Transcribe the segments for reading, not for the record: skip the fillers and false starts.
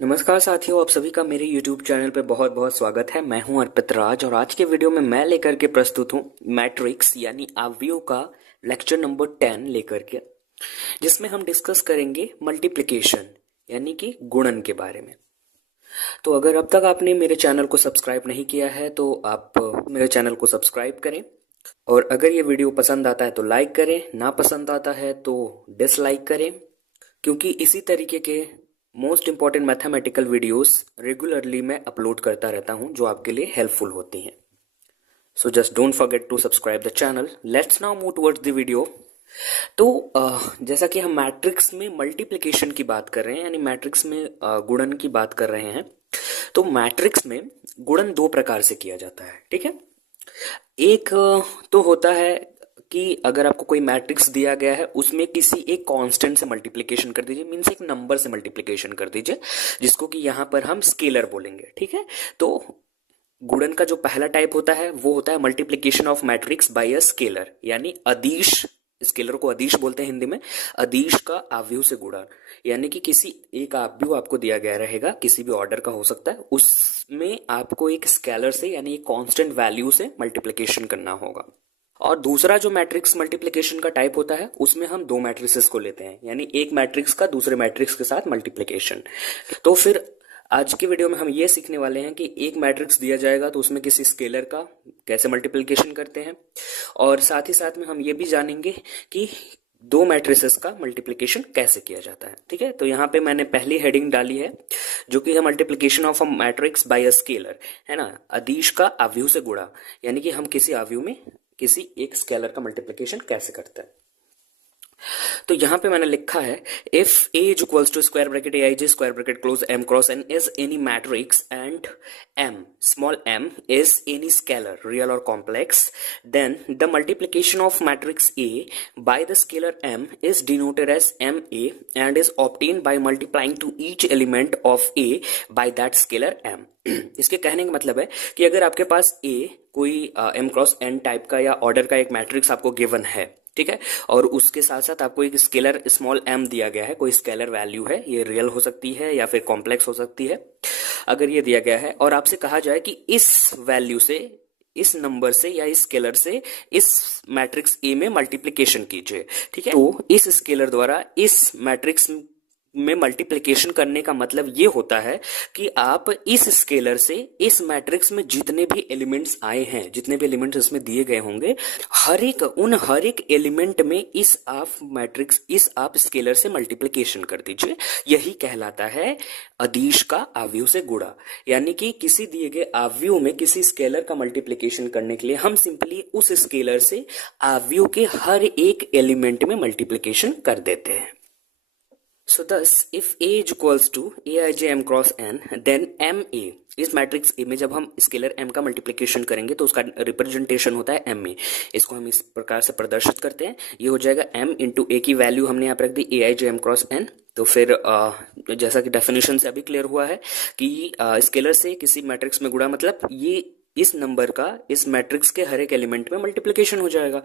नमस्कार साथियों, आप सभी का मेरे YouTube चैनल पे बहुत बहुत स्वागत है। मैं हूं अर्पित राज और आज के वीडियो में मैं लेकर के प्रस्तुत हूं मैट्रिक्स यानी आव्यूह का लेक्चर नंबर 10 लेकर के, जिसमें हम डिस्कस करेंगे मल्टीप्लिकेशन यानी कि गुणन के बारे में। तो अगर अब तक आपने मेरे चैनल को सब्सक्राइब नहीं किया है तो आप मेरे चैनल को सब्सक्राइब करें, और अगर ये वीडियो पसंद आता है तो लाइक करें, ना पसंद आता है तो डिसलाइक करें, क्योंकि इसी तरीके के most important mathematical videos regularly मैं अपलोड करता रहता हूं जो आपके लिए हेल्पफुल होती हैं। So just don't forget to subscribe the channel. Let's now move towards the video. तो जैसा कि हम मैट्रिक्स में मल्टीप्लिकेशन की बात कर रहे हैं, यानी मैट्रिक्स में गुणन की बात कर रहे हैं, तो मैट्रिक्स में गुणन दो प्रकार से किया जाता है। ठीक है, एक तो होता है कि अगर आपको कोई मैट्रिक्स दिया गया है उसमें किसी एक कांस्टेंट से मल्टीप्लिकेशन कर दीजिए, मीन्स एक नंबर से मल्टीप्लिकेशन कर दीजिए, जिसको कि यहां पर हम स्केलर बोलेंगे। ठीक है, तो गुणन का जो पहला टाइप होता है वो होता है multiplication of matrix by a scalar, यानी अदिश। स्केलर को अदिश बोलते हैं हिंदी में। अदिश का आव्यूह से गुणा, यानी कि किसी एक आव्यूह आपको दिया गया रहेगा, किसी भी ऑर्डर का हो सकता है, उसमें आपको एक स्केलर से यानी एक कांस्टेंट वैल्यू से मल्टीप्लिकेशन करना होगा। और दूसरा जो मैट्रिक्स मल्टीप्लिकेशन का टाइप होता है उसमें हम दो मैट्रिसेस को लेते हैं, यानी एक मैट्रिक्स का दूसरे मैट्रिक्स के साथ मल्टीप्लिकेशन। तो फिर आज के वीडियो में हम ये सीखने वाले हैं कि एक मैट्रिक्स दिया जाएगा तो उसमें किसी स्केलर का कैसे मल्टीप्लिकेशन करते हैं, और साथ ही साथ में हम ये भी जानेंगे कि दो मैट्रिसेस का मल्टीप्लिकेशन कैसे किया जाता है। ठीक है, तो यहाँ पे मैंने पहली हेडिंग डाली है जो कि है multiplication of a matrix by a scalar, है ना। अदिश का आव्यूह से गुणा, यानी कि हम किसी आव्यूह में किसी एक स्केलर का मल्टीप्लिकेशन कैसे करते हैं। तो यहां पे मैंने लिखा है if A is equals to square bracket A I J square bracket close M cross N is any matrix and M small M is any scalar real or complex, then the multiplication of matrix A by the scalar M is denoted as M A and is obtained by multiplying to each element of A by that scalar M. इसके कहने का मतलब है कि अगर आपके पास A कोई एम क्रॉस एन टाइप का या ऑर्डर का एक मैट्रिक्स आपको गिवन है, ठीक है, और उसके साथ साथ आपको एक स्केलर स्मॉल एम दिया गया है, कोई स्केलर वैल्यू है, ये रियल हो सकती है या फिर कॉम्प्लेक्स हो सकती है। अगर ये दिया गया है और आपसे कहा जाए कि इस वैल्यू से, इस नंबर से या इस स्केलर से इस मैट्रिक्स ए में मल्टीप्लिकेशन कीजिए, ठीक है, तो इस स्केलर द्वारा इस मैट्रिक्स में मल्टीप्लिकेशन करने का मतलब ये होता है कि आप इस स्केलर से इस मैट्रिक्स में जितने भी एलिमेंट्स आए हैं, जितने भी एलिमेंट्स इसमें दिए गए होंगे, हर एक एलिमेंट में इस आप स्केलर से मल्टीप्लिकेशन कर दीजिए। यही कहलाता है अदिश का आव्यूह से गुणा, यानी कि किसी दिए गए आव्यूह में किसी स्केलर का मल्टीप्लिकेशन करने के लिए हम सिंपली उस स्केलर से आव्यूह के हर एक एलिमेंट में मल्टीप्लिकेशन कर देते हैं। So thus, if A is equals to Aij m cross n, then Ma, इस मैट्रिक्स ए में जब हम स्केलर m का मल्टीप्लिकेशन करेंगे तो उसका रिप्रेजेंटेशन होता है ma। इसको हम इस प्रकार से प्रदर्शित करते हैं, ये हो जाएगा m इंटू ए की वैल्यू हमने यहाँ पर रख दी Aij m क्रॉस n। तो फिर जैसा कि डेफिनेशन से अभी क्लियर हुआ है कि स्केलर से किसी मैट्रिक्स में गुणा मतलब ये इस नंबर का इस मैट्रिक्स के हर एक एलिमेंट में मल्टीप्लिकेशन हो जाएगा।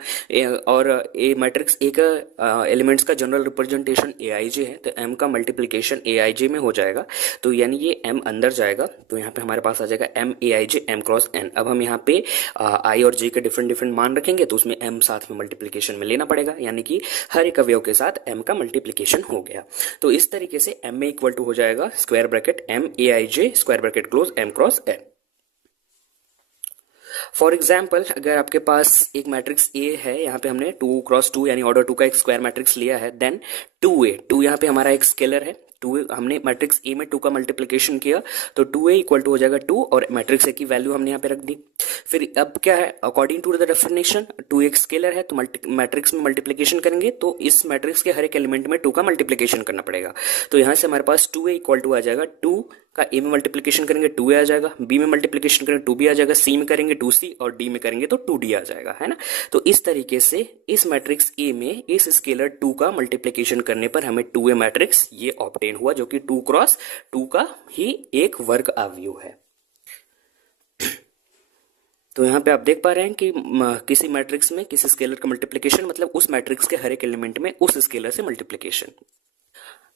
और ए मैट्रिक्स ए का एलिमेंट्स का जनरल रिप्रेजेंटेशन ए आई जे है, तो एम का मल्टीप्लिकेशन ए आई जे में हो जाएगा, तो यानी ये एम अंदर जाएगा, तो यहाँ पे हमारे पास आ जाएगा M A I J M cross N. अब हम यहाँ पे आई और जे के डिफरेंट डिफरेंट मान रखेंगे तो उसमें एम साथ में मल्टीप्लिकेशन में लेना पड़ेगा, यानी कि हर एक अवयव के साथ एम का मल्टीप्लिकेशन हो गया। तो इस तरीके से एम ए इक्वल टू हो जाएगा square bracket M A I J square bracket close M cross N. For example, अगर आपके पास एक मैट्रिक्स ए है, यहाँ पे हमने 2 क्रॉस 2 यानी ऑर्डर 2 का एक स्क्वायर मैट्रिक्स लिया है, देन 2 यहाँ पे हमारा एक स्केलर है, 2 हमने मैट्रिक्स ए में 2 का मल्टीप्लिकेशन किया तो 2a इक्वल टू हो जाएगा 2, और मैट्रिक्स ए की वैल्यू हमने यहाँ पे रख दी। फिर अब क्या है, अकॉर्डिंग टू द डेफिनेशन 2 एक स्केलर है, तो मैट्रिक्स में मल्टीप्लिकेशन करेंगे तो इस मैट्रिक्स के हर एक एलिमेंट में 2 का मल्टीप्लिकेशन करना पड़ेगा। तो यहाँ से हमारे पास 2a इक्वल टू आ जाएगा 2 का ए में मल्टीप्लिकेशन करेंगे 2a आ जाएगा, बी में मल्टीप्लिकेशन करेंगे 2b आ जाएगा, सी में करेंगे 2c और डी में करेंगे तो 2d आ जाएगा, है ना। तो इस तरीके से इस मैट्रिक्स ए में इस स्केलर 2 का मल्टीप्लिकेशन करने पर हमें 2a मैट्रिक्स ये ऑब्टेन हुआ, जो कि 2 क्रॉस 2 का ही एक वर्ग आव्यूह है। तो यहाँ पे आप देख पा रहे हैं कि किसी मैट्रिक्स में किसी स्केलर का मल्टीप्लिकेशन मतलब उस मैट्रिक्स के हर एक एलिमेंट में उस स्केलर से मल्टीप्लिकेशन।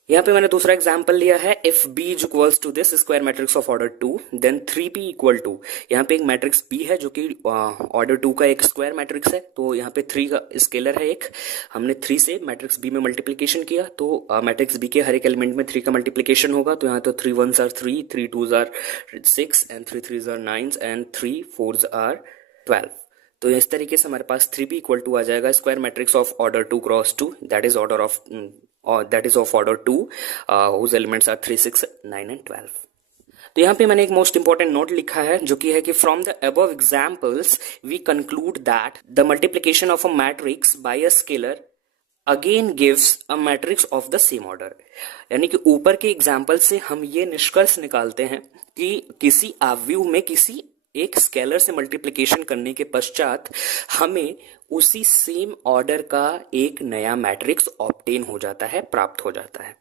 यहाँ पे मैंने दूसरा एग्जाम्पल लिया है, if B is equals to this square matrix of order 2 then 3b equal to, यहाँ पे एक मैट्रिक्स b है जो कि ऑर्डर 2 का एक स्क्वायर मैट्रिक्स है, तो यहाँ पे 3 का स्केलर है एक, हमने 3 से मैट्रिक्स b में मल्टीप्लीकेशन किया, तो मैट्रिक्स b के हर एक एलिमेंट में 3 का मल्टीप्लीकेशन होगा, तो यहाँ तो 3 1s are 3, 3 2s are 6 and 3 3s are 9 and 3 4s are 12। तो इस तरीके से हमारे पास 3b इक्वल टू आ जाएगा square matrix of order 2 cross 2, that is order of that is of order 2 whose elements are 3 6 9 and 12। तो यहाँ पे मैंने एक मोस्ट इंपॉर्टेंट नोट लिखा है जो कि है कि from the above examples we conclude that the multiplication of a matrix by a scalar again gives a matrix of the same order. यानी कि ऊपर के एग्जाम्पल से हम ये निष्कर्ष निकालते हैं कि किसी आव्यूह में किसी एक स्केलर से मल्टीप्लिकेशन करने के पश्चात हमें उसी सेम ऑर्डर का एक नया मैट्रिक्स ऑब्टेन हो जाता है, प्राप्त हो जाता है,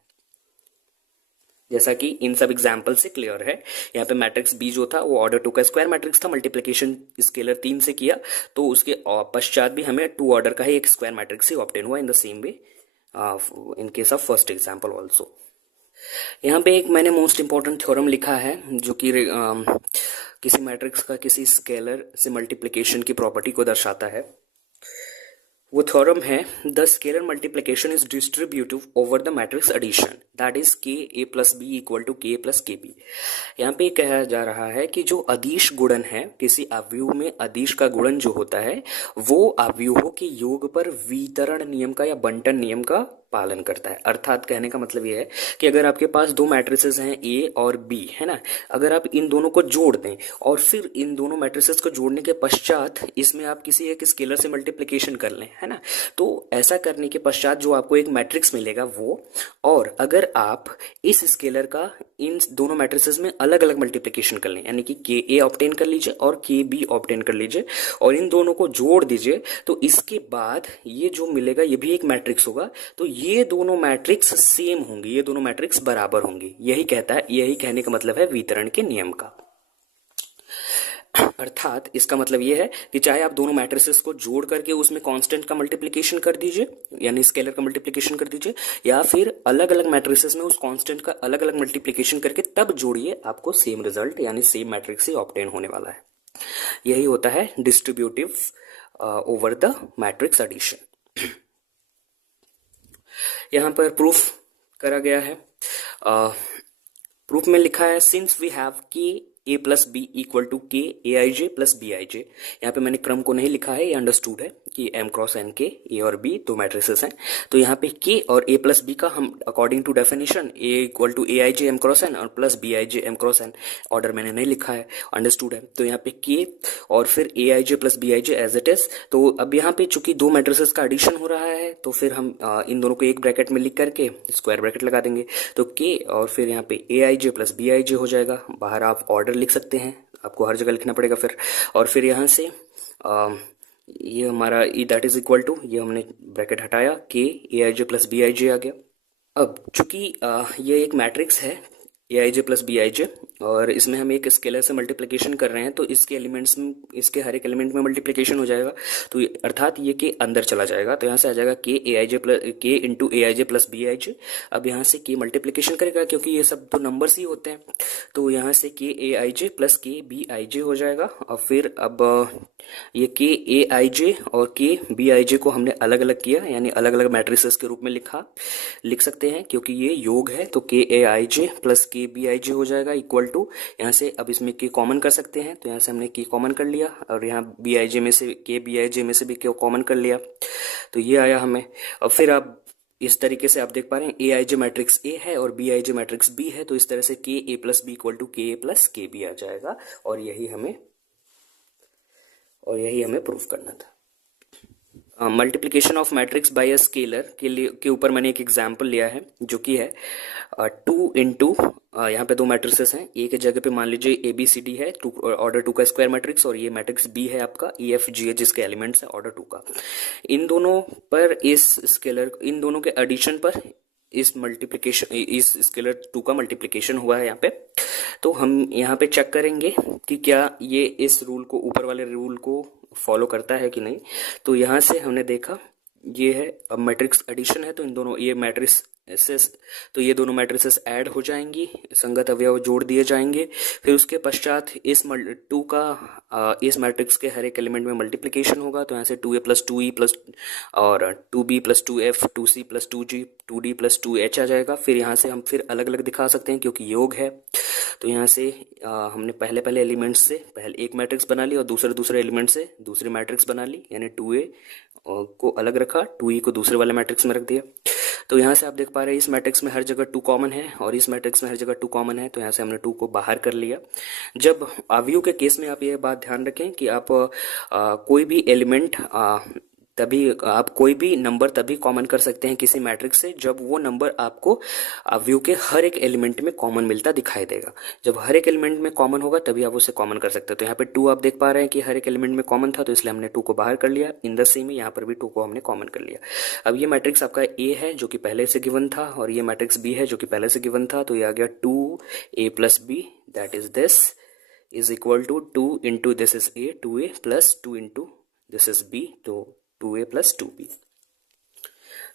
जैसा कि इन सब एग्जाम्पल से क्लियर है। यहाँ पे मैट्रिक्स बी जो था वो ऑर्डर 2 का स्क्वायर मैट्रिक्स था, मल्टीप्लिकेशन स्केलर 3 से किया तो उसके पश्चात भी हमें 2 ऑर्डर का ही एक स्क्वायर मैट्रिक्स ही ऑब्टेन हुआ in the same way in case of first example also. यहाँ पे एक मैंने मोस्ट इंपॉर्टेंट थ्योरम लिखा है जो कि किसी मैट्रिक्स का किसी स्केलर से मल्टीप्लिकेशन की प्रॉपर्टी को दर्शाता है। वो थ्योरम है, the scalar multiplication is distributive over the matrix addition, that is K A plus B equal to K plus K B. यहाँ पे कहा जा रहा है कि जो अदिश गुणन है, किसी आव्यूह में अदिश का गुणन जो होता है वो आव्यूहों के योग पर वितरण नियम का या बंटन नियम का पालन करता है। अर्थात कहने का मतलब ये है कि अगर आपके पास दो मैट्रिसेस हैं ए और बी, है ना, अगर आप इन दोनों को जोड़ दें और फिर इन दोनों मैट्रिसेस को जोड़ने के पश्चात इसमें आप किसी एक स्केलर से मल्टीप्लिकेशन कर लें, है ना, तो ऐसा करने के पश्चात जो आपको एक मैट्रिक्स मिलेगा वो, और अगर आप इस स्केलर का इन दोनों मैट्रिसेस में अलग अलग मल्टीप्लिकेशन कर लें, यानी कि के ए ऑब्टेन कर लीजिए और के बी ऑब्टेन कर लीजिए और इन दोनों को जोड़ दीजिए, तो इसके बाद ये जो मिलेगा ये भी एक मैट्रिक्स होगा, तो ये दोनों मैट्रिक्स सेम होंगे, ये दोनों मैट्रिक्स बराबर होंगे। यही कहने का मतलब है वितरण के नियम का। अर्थात इसका मतलब ये है कि चाहे आप दोनों मैट्रिसेस को जोड़ करके उसमें कांस्टेंट का मल्टीप्लिकेशन कर दीजिए, यानी स्केलर का मल्टीप्लिकेशन कर दीजिए, या फिर अलग अलग मैट्रिसेस में उस कांस्टेंट का अलग अलग मल्टीप्लिकेशन करके तब जोड़िए, आपको सेम रिजल्ट यानी सेम मैट्रिक्स ही ऑब्टेन होने वाला है। यही होता है distributive over the matrix addition. यहां पर प्रूफ करा गया है, प्रूफ में लिखा है सिंस वी हैव के A plus B equal to K A I J plus B I जे। यहाँ पे मैंने क्रम को नहीं लिखा है, ये अंडरस्टूड है कि एम क्रॉस एन के, ए और बी दो मैट्रिसेस हैं, तो यहाँ पे के और ए प्लस बी का हम according to definition A equal to A I J M cross N और plus B I J M cross N, order मैंने नहीं लिखा है, अंडरस्टूड है। तो यहाँ पे के और फिर A I J plus B I J as it is. तो अब यहाँ पे चूंकि दो मैट्रिसेस का एडिशन हो रहा है तो फिर हम इन दोनों को एक ब्रैकेट में लिख करके स्क्वायर ब्रैकेट लगा देंगे, तो के और फिर यहाँ पे ए I J plus B I जे हो जाएगा। बाहर आप ऑर्डर लिख सकते हैं, आपको हर जगह लिखना पड़ेगा फिर, और फिर यहाँ से ये हमारा ई दैट इज इक्वल टू, ये हमने ब्रैकेट हटाया, के A I J plus B I जे आ गया। अब चूंकि ये एक मैट्रिक्स है ए I J plus B I जे और इसमें हम एक स्केलर से मल्टीप्लिकेशन कर रहे हैं, तो इसके एलिमेंट्स में, इसके हर एक एलिमेंट में मल्टीप्लिकेशन हो जाएगा, तो अर्थात ये के अंदर चला जाएगा, तो यहाँ से आ जाएगा K A I J plus K into A I J plus B I J. अब यहाँ से के मल्टीप्लिकेशन करेगा क्योंकि ये सब तो नंबर्स ही होते हैं, तो यहाँ से K A I J plus K B I जे हो जाएगा। और फिर अब ये के ए आई जे और के बी आई जे को हमने अलग अलग किया, यानी अलग अलग मैट्रिसेस के रूप में लिख सकते हैं क्योंकि ये योग है, तो के A I J plus K B I जे हो जाएगा इक्वल टू, यहाँ से अब इसमें के कॉमन कर सकते हैं, तो यहाँ से हमने के कॉमन कर लिया और यहाँ बी आई जे में से के बी आई जे में से भी के कॉमन कर लिया, तो ये आया हमें। और फिर अब इस तरीके से आप देख पा रहे हैं ए आई जे मैट्रिक्स ए है और B I J matrix B है, तो इस तरह से K A plus B equal to K A plus K B आ जाएगा, और यही हमें प्रूफ करना था। Multiplication of matrix by a scalar के ऊपर मैंने एक एग्जांपल लिया है जो कि है 2 इंटू, यहाँ पे दो मैट्रिसेस हैं, ए के जगह पे मान लीजिए ए बी सी डी है, ऑर्डर 2 का स्क्वायर मैट्रिक्स, और ये मैट्रिक्स बी है आपका ई एफ जी है जिसके एलिमेंट्स है ऑर्डर 2 का। इन दोनों पर इन दोनों के एडिशन पर इस स्केलर 2 का मल्टीप्लिकेशन हुआ है यहाँ पे, तो हम यहाँ पे चेक करेंगे कि क्या ये इस रूल को, ऊपर वाले रूल को फॉलो करता है कि नहीं। तो यहाँ से हमने देखा ये है, अब मैट्रिक्स एडिशन है, तो इन दोनों, ये मैट्रिक्स मैट्रिसेस, तो ये दोनों मैट्रिसेस ऐड हो जाएंगी, संगत अवयव जोड़ दिए जाएंगे। फिर उसके पश्चात इस टू का इस मैट्रिक्स के हर एक एलिमेंट में मल्टीप्लिकेशन होगा, तो यहाँ से 2a प्लस 2e प्लस और 2b plus 2f 2c plus 2g 2d plus 2h आ जाएगा। फिर यहाँ से हम फिर अलग अलग दिखा सकते हैं क्योंकि योग है। तो यहाँ से हमने पहले पहले एलिमेंट्स से पहले एक मैट्रिक्स बना ली और दूसरे एलिमेंट से दूसरी मैट्रिक्स बना ली, यानी 2a को अलग रखा, 2e को दूसरे वाले मैट्रिक्स में रख दिया। तो यहाँ से आप देख पा रहे हैं इस मैट्रिक्स में हर जगह 2 कॉमन है और इस मैट्रिक्स में हर जगह 2 कॉमन है, तो यहाँ से हमने 2 को बाहर कर लिया। जब अवयव के केस में आप ये बात ध्यान रखें कि आप कोई भी एलिमेंट तभी आप कोई भी नंबर तभी कॉमन कर सकते हैं किसी मैट्रिक्स से जब वो नंबर आपको अवयव के हर एक एलिमेंट में कॉमन मिलता दिखाई देगा। जब हर एक एलिमेंट में कॉमन होगा तभी आप उसे कॉमन कर सकते हैं। तो यहाँ पे 2 आप देख पा रहे हैं कि हर एक एलिमेंट में कॉमन था, तो इसलिए हमने 2 को बाहर कर लिया। इन द सेम में यहाँ पर भी 2 को हमने कॉमन कर लिया। अब ये मैट्रिक्स आपका ए है जो कि पहले से गिवन था और ये मैट्रिक्स बी है जो कि पहले से गिवन था, तो ये आ गया 2a plus B, that is this is equal to 2 into this is a, 2a plus 2 into this is b, तो 2a प्लस 2b।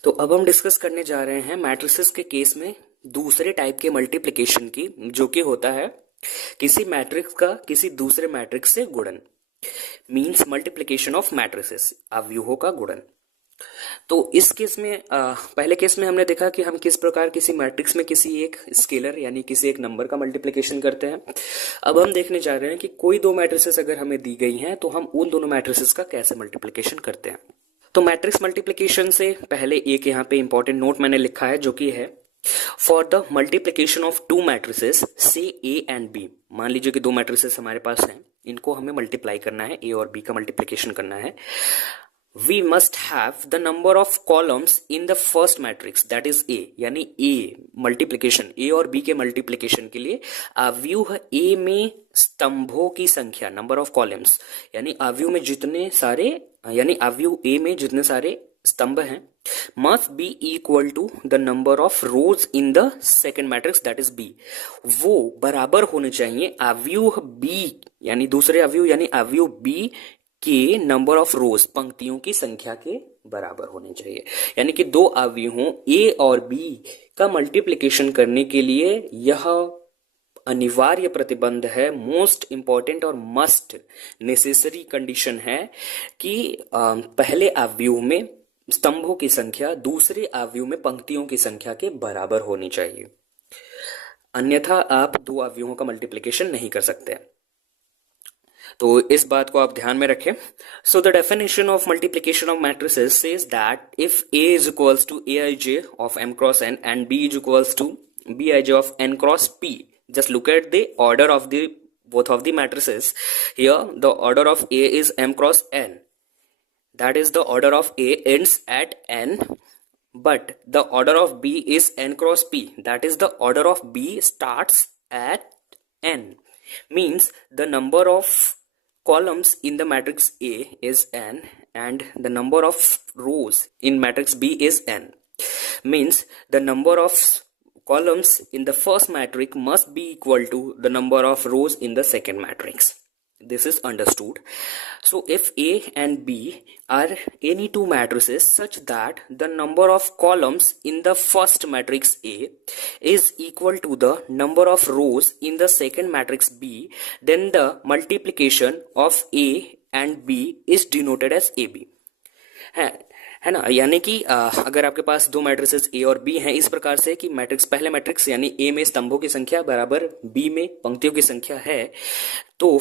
तो अब हम डिस्कस करने जा रहे हैं मैट्रिसेस के केस में दूसरे टाइप के मल्टीप्लिकेशन की, जो कि होता है किसी मैट्रिक्स का किसी दूसरे मैट्रिक्स से गुणन, मींस मल्टीप्लिकेशन ऑफ मैट्रिसेस, अवयवों का गुणन। तो इस केस में पहले केस में हमने देखा कि हम किस प्रकार किसी मैट्रिक्स में किसी एक स्केलर यानी किसी एक नंबर का मल्टीप्लिकेशन करते हैं। अब हम देखने जा रहे हैं कि कोई दो मैट्रिसेस अगर हमें दी गई हैं तो हम उन दोनों मैट्रिसेस का कैसे मल्टीप्लिकेशन करते हैं। तो मैट्रिक्स मल्टीप्लिकेशन से पहले एक यहाँ पे इंपॉर्टेंट नोट मैंने लिखा है जो कि है for the multiplication of to matrices से ए एंड बी। मान लीजिए कि दो मैट्रिसेस हमारे पास हैं, इनको हमें मल्टीप्लाई करना है, ए और बी का मल्टीप्लिकेशन करना है। We must have the number of columns in the first matrix, that is A, यानी A मल्टीप्लिकेशन, A और B के मल्टीप्लिकेशन के लिए अवयव A में स्तंभों की संख्या, नंबर ऑफ कॉलम्स, यानी अवयव में जितने सारे, यानी अवयव A में जितने सारे स्तंभ हैं, must be equal to the number of rows in the second matrix, that is B, वो बराबर होने चाहिए अवयव B, यानी दूसरे अवयव यानी अवयव B के नंबर ऑफ रोज, पंक्तियों की संख्या के बराबर होनी चाहिए। यानी कि दो अवयवों ए और बी का मल्टीप्लिकेशन करने के लिए यह अनिवार्य प्रतिबंध है, मोस्ट इंपॉर्टेंट और मस्ट नेसेसरी कंडीशन है कि पहले अवयव में स्तंभों की संख्या दूसरे अवयव में पंक्तियों की संख्या के बराबर होनी चाहिए, अन्यथा आप दो अवयवों का मल्टीप्लिकेशन नहीं कर सकते। तो इस बात को आप ध्यान में रखें। So the definition of multiplication of matrices says that if A is equals to Aij of M cross N and B is equals to Bij of N cross P, just look at the order of the both of the matrices. Here the order of A is M cross N, that is the order of A ends at N, but the order of B is N cross P, that is the order of B starts at N, means the number of columns in the matrix A is n and the number of rows in matrix B is n, means the number of columns in the first matrix must be equal to the number of rows in the second matrix. This is understood. So if A and B are any two matrices such that the number of columns in the first matrix A is equal to the number of rows in the second matrix B, then the multiplication of A and B is denoted as AB. है ना, यानी कि अगर आपके पास दो matrices A और B हैं इस प्रकार से कि मैट्रिक्स, पहले मैट्रिक्स यानी A में स्तंभों की संख्या बराबर B में पंक्तियों की संख्या है, तो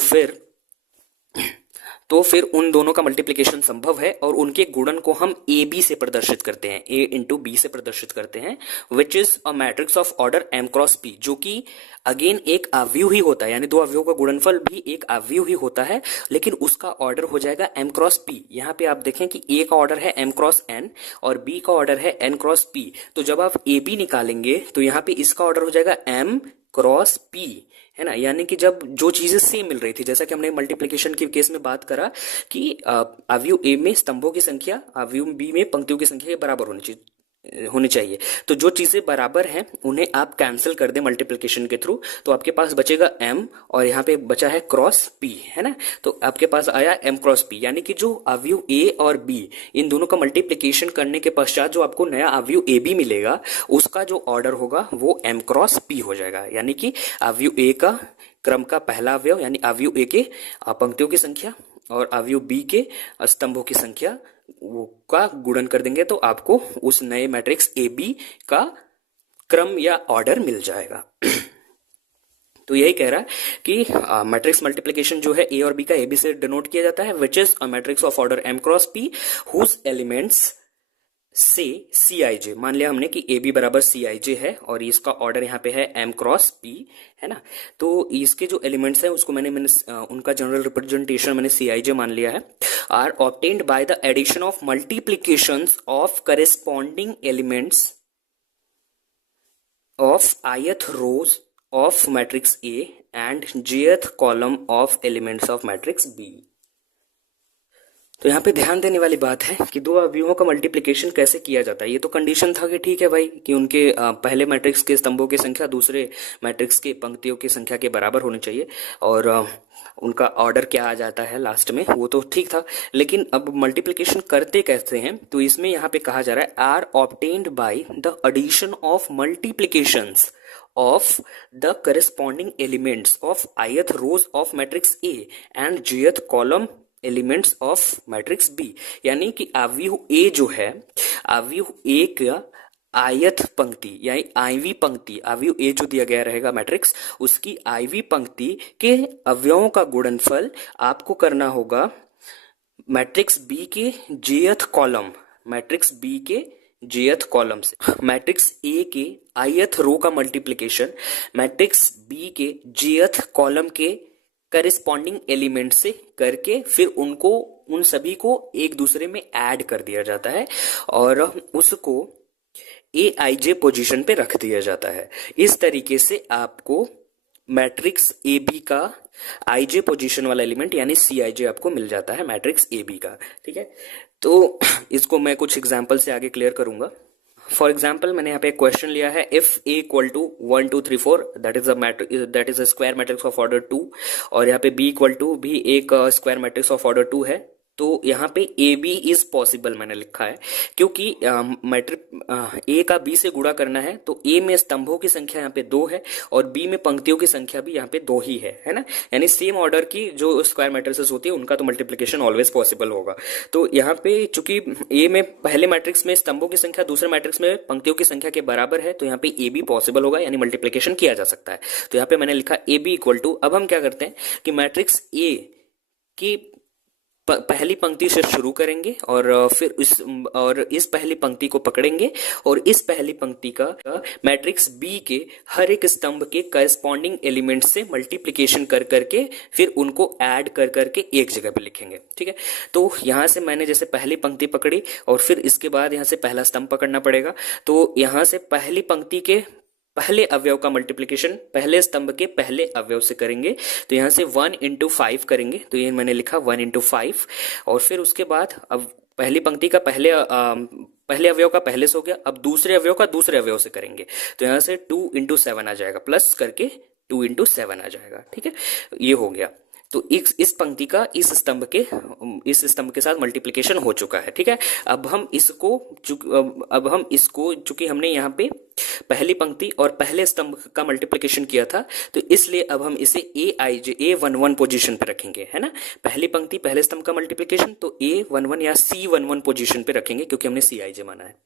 फिर उन दोनों का मल्टीप्लिकेशन संभव है और उनके गुणन को हम ए बी से प्रदर्शित करते हैं, ए इंटू बी से प्रदर्शित करते हैं, which is a matrix of order M cross P, जो कि अगेन एक अवयव ही होता है, यानी दो अवयवों का गुणनफल भी एक अवयव ही होता है, लेकिन उसका ऑर्डर हो जाएगा एम क्रॉस पी। यहाँ पे आप देखें कि ए का ऑर्डर है एम क्रॉस एन और बी का ऑर्डर है एन क्रॉस पी, तो जब आप ए बी निकालेंगे तो यहाँ पे इसका ऑर्डर हो जाएगा एम क्रॉस पी, है ना। यानी कि जब जो चीजें सेम मिल रही थी, जैसा कि हमने मल्टीप्लिकेशन के केस में बात करा कि अवयव ए में स्तंभों की संख्या अवयव बी में पंक्तियों की संख्या के बराबर होनी चाहिए, होनी चाहिए। तो जो चीजें बराबर हैं उन्हें आप कैंसिल कर दें मल्टीप्लिकेशन के थ्रू, तो आपके पास बचेगा m और यहाँ पे बचा है क्रॉस p, है ना। तो आपके पास आया m क्रॉस p, यानी कि जो अवयव a और b इन दोनों का मल्टीप्लिकेशन करने के पश्चात जो आपको नया अवयव ab मिलेगा उसका जो ऑर्डर होगा वो m क्रॉस p हो जाएगा। यानी कि अवयव a का क्रम का पहला अवयव यानी अवयव a के पंक्तियों की संख्या और अवयव b के स्तंभों की संख्या वो का गुणन कर देंगे तो आपको उस नए मैट्रिक्स ए बी का क्रम या ऑर्डर मिल जाएगा। तो यही कह रहा है कि मैट्रिक्स मल्टीप्लिकेशन जो है ए और बी का ए बी से डिनोट किया जाता है, which is a matrix of order M cross P whose elements से सी आई जे। मान लिया हमने कि ए बी बराबर सी आई जे है और इसका ऑर्डर यहाँ पे है एम क्रॉस पी, है ना। तो इसके जो एलिमेंट्स हैं उसको मैंने उनका जनरल रिप्रेजेंटेशन मैंने सी आई जे मान लिया है। Are obtained by the addition of multiplications of corresponding elements of ith rows of matrix A and jth column of elements of matrix B. तो यहाँ पे ध्यान देने वाली बात है कि दो अवयवों का मल्टीप्लिकेशन कैसे किया जाता है। ये तो कंडीशन था कि ठीक है भाई कि उनके पहले मैट्रिक्स के स्तंभों की संख्या दूसरे मैट्रिक्स के पंक्तियों की संख्या के बराबर होनी चाहिए और उनका ऑर्डर क्या आ जाता है लास्ट में, वो तो ठीक था। लेकिन अब मल्टीप्लिकेशन करते कैसे हैं, तो इसमें यहाँ पे कहा जा रहा है are obtained by the addition of multiplications of the corresponding elements of ith rows of matrix A and jth column elements of matrix B। यानी कि अवयव A जो है, अवयव A का आयत पंक्ति यानी आईवी पंक्ति, अवयव A जो दिया गया रहेगा मैट्रिक्स उसकी आईवी पंक्ति के अवयवों का गुणनफल आपको करना होगा मैट्रिक्स B के jth कॉलम, मैट्रिक्स B के jth कॉलम से। मैट्रिक्स ए के ith रो का मल्टीप्लिकेशन मैट्रिक्स बी के jth कॉलम के करेस्पॉन्डिंग एलिमेंट से करके फिर उनको उन सभी को एक दूसरे में ऐड कर दिया जाता है और उसको ए आई जे पोजिशन पे रख दिया जाता है। इस तरीके से आपको मैट्रिक्स ए बी का आई जे पोजिशन वाला एलिमेंट यानी सी आई जे आपको मिल जाता है मैट्रिक्स ए बी का, ठीक है। तो इसको मैं कुछ एग्जाम्पल से आगे क्लियर करूंगा। फॉर एग्जाम्पल मैंने यहाँ पे एक क्वेश्चन लिया है, if A equal to 1 2 3 4 that is a square matrix of order 2 और यहाँ पे बी इक्वल टू भी एक स्क्वायर मैट्रिक्स ऑफ ऑर्डर 2 है। तो यहाँ पे ए बी इज पॉसिबल मैंने लिखा है क्योंकि मैट्रिक ए का बी से गुणा करना है तो ए में स्तंभों की संख्या यहाँ पे 2 है और बी में पंक्तियों की संख्या भी यहाँ पे 2 ही है ना। यानी सेम ऑर्डर की जो स्क्वायर मैट्रिसेस होती है उनका तो मल्टीप्लिकेशन ऑलवेज पॉसिबल होगा। तो यहाँ पे चूंकि ए में पहले मैट्रिक्स में स्तंभों की संख्या दूसरे मैट्रिक्स में पंक्तियों की संख्या के बराबर है तो यहाँ पे ए बी पॉसिबल होगा यानी मल्टीप्लिकेशन किया जा सकता है। तो यहाँ पे मैंने लिखा ए बी इक्वल टू, अब हम क्या करते हैं कि मैट्रिक्स ए की पहली पंक्ति से शुरू करेंगे और फिर इस पहली पंक्ति को पकड़ेंगे और इस पहली पंक्ति का मैट्रिक्स बी के हर एक स्तंभ के करस्पॉन्डिंग एलिमेंट से मल्टीप्लिकेशन कर करके फिर उनको ऐड कर करके एक जगह पे लिखेंगे, ठीक है। तो यहां से मैंने जैसे पहली पंक्ति पकड़ी और फिर इसके बाद यहां से पहला स्तंभ पकड़ना पड़ेगा। तो यहां से पहली पंक्ति के पहले अवयव का मल्टीप्लिकेशन पहले स्तंभ के पहले अवयव से करेंगे। तो यहां से 1 into 5 करेंगे, तो ये मैंने लिखा 1 into 5 और फिर उसके बाद अब पहली पंक्ति का पहले अवयव का पहले से हो गया, अब दूसरे अवयव का दूसरे अवयव से करेंगे। तो यहां से 2 into 7 आ जाएगा, प्लस करके 2 into 7 आ जाएगा, ठीक है। ये हो गया। तो इस पंक्ति का इस स्तंभ के साथ मल्टीप्लिकेशन हो चुका है, ठीक है। अब हम इसको चूंकि हमने यहाँ पे पहली पंक्ति और पहले स्तंभ का मल्टीप्लिकेशन किया था तो इसलिए अब हम इसे A11 पोजीशन पे रखेंगे, है ना। पहली पंक्ति पहले स्तंभ का मल्टीप्लिकेशन तो A11 या C11 पोजीशन पे रखेंगे क्योंकि हमने CIJ माना है।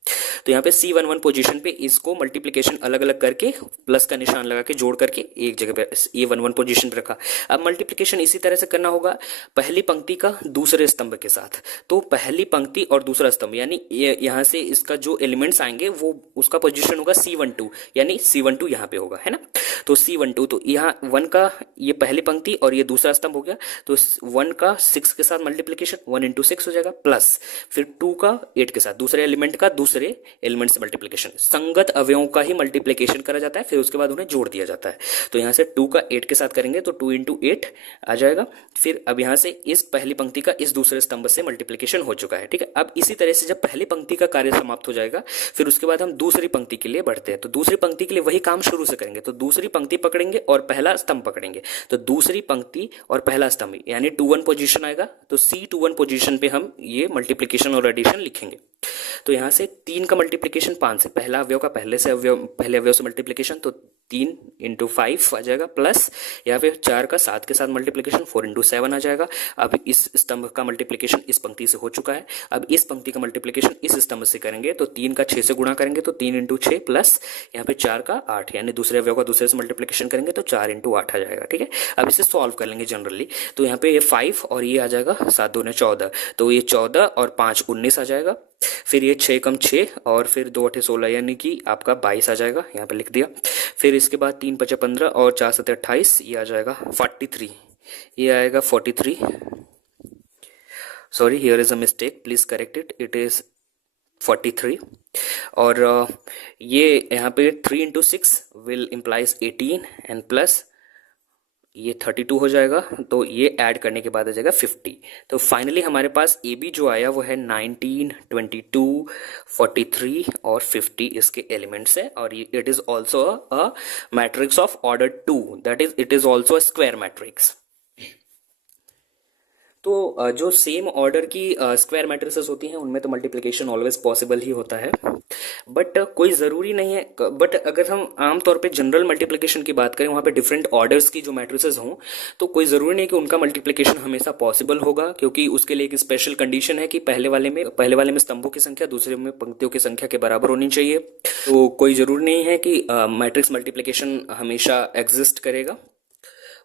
तो यहाँ पे C11 पोजीशन पे इसको मल्टीप्लिकेशन अलग अलग करके प्लस का निशान लगा के जोड़ करके एक जगह पे A11 पोजीशन पे रखा। अब मल्टीप्लिकेशन इसी तरह से करना होगा पहली पंक्ति का दूसरे स्तंभ के साथ। तो पहली पंक्ति और दूसरा स्तंभ यानी यहाँ से इसका जो एलिमेंट्स आएंगे वो उसका पोजीशन होगा C12 यानी C12 यहाँ पे होगा, है ना। तो C12, तो यहाँ 1 का ये पहली पंक्ति और ये दूसरा स्तंभ हो गया, तो 1 का 6 के साथ मल्टीप्लीकेशन 1 इंटू 6 हो जाएगा, प्लस फिर 2 का 8 के साथ दूसरे एलिमेंट का दूसरे एलिमेंट से मल्टीप्लीकेशन, संगत अवयवों का ही मल्टीप्लीकेशन करा जाता है, फिर उसके बाद उन्हें जोड़ दिया जाता है। तो यहाँ से 2 का 8 के साथ करेंगे तो 2 इंटू 8 आ जाएगा। फिर अब यहाँ से इस पहली पंक्ति का इस दूसरे स्तंभ से मल्टीप्लीकेशन हो चुका है, ठीक है। अब इसी तरह से जब पहली पंक्ति का कार्य समाप्त हो जाएगा, फिर उसके बाद हम दूसरी पंक्ति के लिए बढ़ते हैं। तो दूसरी पंक्ति के लिए वही काम शुरू से करेंगे, तो दूसरी पंक्ति पकड़ेंगे और पहला स्तंभ पकड़ेंगे, तो दूसरी पंक्ति और पहला स्तंभ यानी 2 1 पोजीशन आएगा, तो C21 पोजीशन पे हम ये मल्टीप्लीकेशन और एडिशन लिखेंगे। तो यहाँ से 3 का मल्टीप्लीकेशन 5 से, पहला अवयव का पहले अवयव से मल्टीप्लीकेशन, तो 3 इंटू 5 आ जाएगा, प्लस या फिर 4 का 7 के साथ मल्टीप्लीकेशन 4 इंटू 7 आ जाएगा। अब इस स्तंभ का मल्टीप्लीकेशन इस पंक्ति से हो चुका है, अब इस पंक्ति का मल्टीप्लीकेशन इस स्तंभ से करेंगे, तो 3 का 6 से गुणा करेंगे तो 3 इंटू 6 प्लस यहाँ पे 4 का 8 यानी दूसरे अवयव का दूसरे से मल्टीप्लीकेशन करेंगे तो 4 इंटू 8 आ जाएगा, ठीक है। अब इसे सॉल्व कर लेंगे जनरली, तो यहाँ पे ये 5 और ये आ जाएगा 7 दूने 14, तो ये 14 और 5 19 आ जाएगा। फिर ये 6 कम 6 और फिर 2 8 16 यानी कि आपका 22 आ जाएगा, यहाँ पे लिख दिया। फिर इसके बाद 3 5 15 और 4 7 28, ये आ जाएगा 43, ये आएगा 43। Sorry, here is a mistake, please correct it, it is 43। और ये यहाँ पे 3 into 6 will implies 18 and plus ये 32 हो जाएगा, तो ये ऐड करने के बाद आ जाएगा 50। तो फाइनली हमारे पास ए बी जो आया वो है 19 22 43 और 50 इसके एलिमेंट्स है, और it is also a matrix of order 2, that is it is also a square matrix. तो जो सेम ऑर्डर की स्क्वायर मैट्रिसेस होती हैं उनमें तो मल्टीप्लिकेशन ऑलवेज पॉसिबल ही होता है, बट कोई ज़रूरी नहीं है। बट अगर हम आमतौर पे जनरल मल्टीप्लिकेशन की बात करें, वहाँ पे डिफरेंट ऑर्डर्स की जो मैट्रिसेस हों, तो कोई ज़रूरी नहीं कि उनका मल्टीप्लिकेशन हमेशा पॉसिबल होगा, क्योंकि उसके लिए एक स्पेशल कंडीशन है कि पहले वाले में स्तंभों की संख्या दूसरे में पंक्तियों की संख्या के बराबर होनी चाहिए। तो कोई ज़रूरी नहीं है कि मैट्रिक्स मल्टीप्लिकेशन हमेशा एग्जिस्ट करेगा।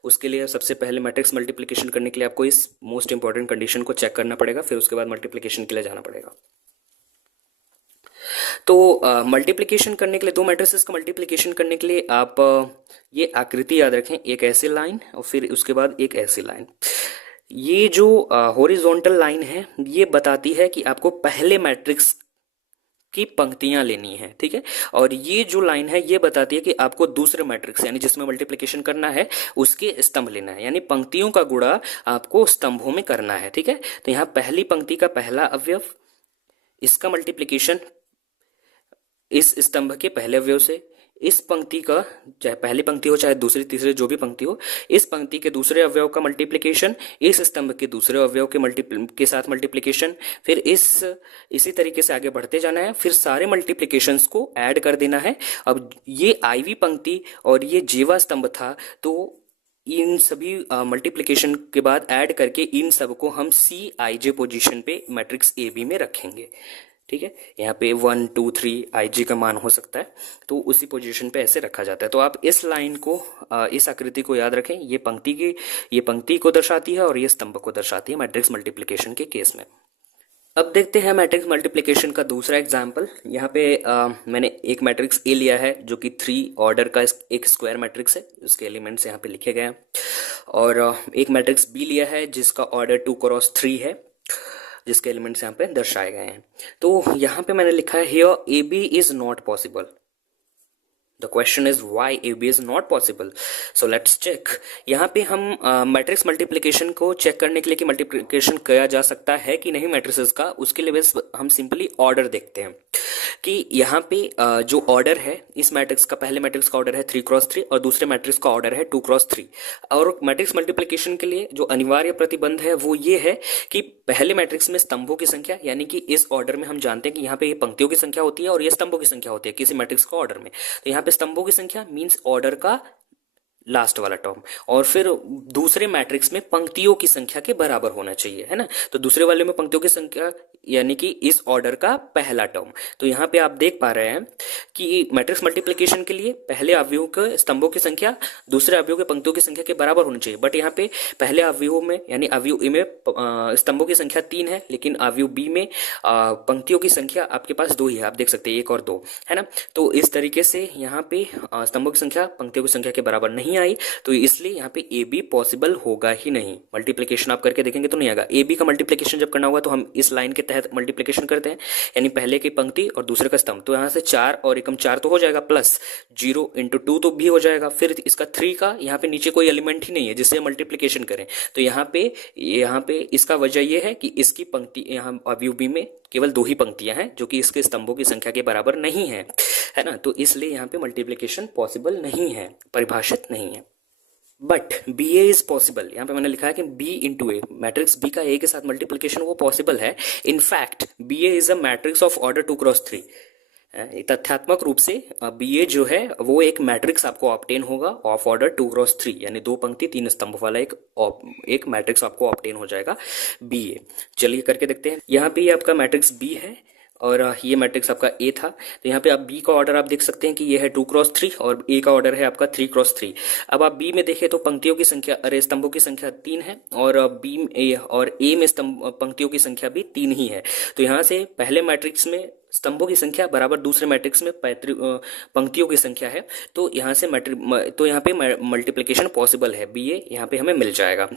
उसके लिए सबसे पहले मैट्रिक्स मल्टीप्लिकेशन करने के लिए आपको इस मोस्ट इंपॉर्टेंट कंडीशन को चेक करना पड़ेगा, फिर उसके बाद मल्टीप्लिकेशन के लिए जाना पड़ेगा। तो मल्टीप्लिकेशन करने के लिए, दो मैट्रिसेस का मल्टीप्लिकेशन करने के लिए आप ये आकृति याद रखें, एक ऐसी लाइन और फिर उसके बाद एक ऐसी लाइन। ये जो हॉरिजॉन्टल लाइन है ये बताती है कि आपको पहले मैट्रिक्स की पंक्तियां लेनी है, ठीक है। और ये जो लाइन है ये बताती है कि आपको दूसरे मैट्रिक्स यानी जिसमें मल्टीप्लिकेशन करना है उसके स्तंभ लेना है, यानी पंक्तियों का गुणा आपको स्तंभों में करना है, ठीक है। तो यहाँ पहली पंक्ति का पहला अवयव, इसका मल्टीप्लिकेशन इस स्तंभ के पहले अवयव से, इस पंक्ति का चाहे पहली पंक्ति हो चाहे दूसरी तीसरी जो भी पंक्ति हो, इस पंक्ति के दूसरे अवयव का मल्टीप्लिकेशन इस स्तंभ के दूसरे अवयव के साथ मल्टीप्लिकेशन, फिर इसी तरीके से आगे बढ़ते जाना है, फिर सारे मल्टीप्लिकेशंस को ऐड कर देना है। अब ये आईवी पंक्ति और ये जेवा स्तंभ था, तो इन सभी मल्टीप्लिकेशन के बाद ऐड करके इन सब को हम सी आई जे पोजिशन पे मैट्रिक्स ए बी में रखेंगे, ठीक है। यहाँ पे 1 2 3 आई जी का मान हो सकता है, तो उसी पोजीशन पे ऐसे रखा जाता है। तो आप इस लाइन को, इस आकृति को याद रखें, ये पंक्ति को दर्शाती है और ये स्तंभ को दर्शाती है मैट्रिक्स मल्टीप्लिकेशन के केस में। अब देखते हैं मैट्रिक्स मल्टीप्लिकेशन का दूसरा एग्जाम्पल। यहाँ पे मैंने एक मैट्रिक्स ए लिया है जो कि 3 ऑर्डर का एक स्क्वायर मैट्रिक्स है, उसके एलिमेंट्स यहाँ पे लिखे गए हैं, और एक मैट्रिक्स बी लिया है जिसका ऑर्डर 2 क्रॉस 3 है, जिसके एलिमेंट्स यहाँ पे दर्शाए गए हैं। तो यहाँ पे मैंने लिखा है here A B is not possible. The question is why A B is not possible, so let's check. यहाँ पे हम मैट्रिक्स मल्टीप्लिकेशन को चेक करने के लिए कि मल्टीप्लिकेशन किया जा सकता है कि नहीं मैट्रिसेस का, उसके लिए बस हम सिंपली ऑर्डर देखते हैं कि यहाँ पे जो ऑर्डर है, इस मैट्रिक्स का पहले मैट्रिक्स का ऑर्डर है 3 क्रॉस 3 और दूसरे मैट्रिक्स का ऑर्डर है 2 क्रॉस 3। और मैट्रिक्स मल्टीप्लिकेशन के लिए जो अनिवार्य प्रतिबंध है वो ये है कि पहले मैट्रिक्स में स्तंभों की संख्या, यानी कि इस ऑर्डर में हम जानते हैं कि यहाँ पे ये पंक्तियों की संख्या होती है और ये स्तंभों की संख्या होती है किसी मैट्रिक्स का ऑर्डर में। तो यहाँ पे स्तंभों की संख्या मीन्स ऑर्डर का लास्ट वाला टर्म, और फिर दूसरे मैट्रिक्स में पंक्तियों की संख्या के बराबर होना चाहिए, है ना। तो दूसरे वाले में पंक्तियों की संख्या यानी कि इस ऑर्डर का पहला टर्म। तो यहाँ पे आप देख पा रहे हैं कि मैट्रिक्स मल्टीप्लिकेशन के लिए पहले अवयवों के स्तंभों की संख्या दूसरे अवयवों के पंक्तियों की संख्या के बराबर होनी चाहिए, बट यहाँ पे पहले अवयव में यानी अवयव ए में स्तंभों की संख्या 3 है, लेकिन अवयव बी में पंक्तियों की संख्या आपके पास 2 ही है। आप देख सकते हैं 1 और 2 है ना। तो इस तरीके से यहाँ पे स्तंभों की संख्या पंक्तियों की संख्या के बराबर नहीं आई, तो इसलिए यहाँ पे ए बी पॉसिबल होगा ही नहीं। मल्टीप्लिकेशन आप करके देखेंगे तो नहीं आएगा। ए बी का मल्टीप्लिकेशन जब करना होगा तो हम इस लाइन के तहत मल्टीप्लिकेशन करते हैं, यानी पहले की पंक्ति और दूसरे का स्तंभ। तो यहाँ से 4 और एकम 4 तो हो जाएगा, प्लस 0 × 2 तो भी हो जाएगा, फिर इसका 3 का यहाँ पे नीचे कोई एलिमेंट ही नहीं है जिससे मल्टीप्लिकेशन करें। तो यहाँ पे इसका वजह ये है कि इसकी पंक्ति यहाँ अवयव बी में केवल 2 ही पंक्तियां हैं जो कि इसके स्तंभों की संख्या के बराबर नहीं है ना। तो इसलिए यहाँ पे मल्टीप्लिकेशन पॉसिबल नहीं है, परिभाषित नहीं है। But B A is possible. यहाँ पे मैंने लिखा है कि B into A, matrix B का ए के साथ मल्टीप्लिकेशन वो पॉसिबल है। In fact B A is a matrix of order 2×3। तथ्यात्मक रूप से बी ए जो है वो एक मैट्रिक्स आपको ऑब्टेन होगा ऑफ ऑर्डर 2×3, यानी 2 पंक्ति 3 स्तंभ वाला एक मैट्रिक्स आपको ऑब्टेन हो जाएगा बी ए। चलिए करके देखते हैं। यहाँ पे ये आपका मैट्रिक्स बी है और ये मैट्रिक्स आपका ए था। तो यहाँ पे आप बी का ऑर्डर आप देख सकते हैं कि ये है 2×3 और ए का ऑर्डर है आपका 3×3। अब आप बी में देखें तो पंक्तियों की संख्या स्तंभों की संख्या 3 है और ए में पंक्तियों की संख्या भी 3 ही है। तो यहाँ से पहले मैट्रिक्स में स्तंभों की संख्या बराबर दूसरे मैट्रिक्स में पंक्तियों की संख्या है, तो यहाँ से यहाँ पे मल्टीप्लिकेशन पॉसिबल है। बी ए यहाँ पे हमें मिल जाएगा।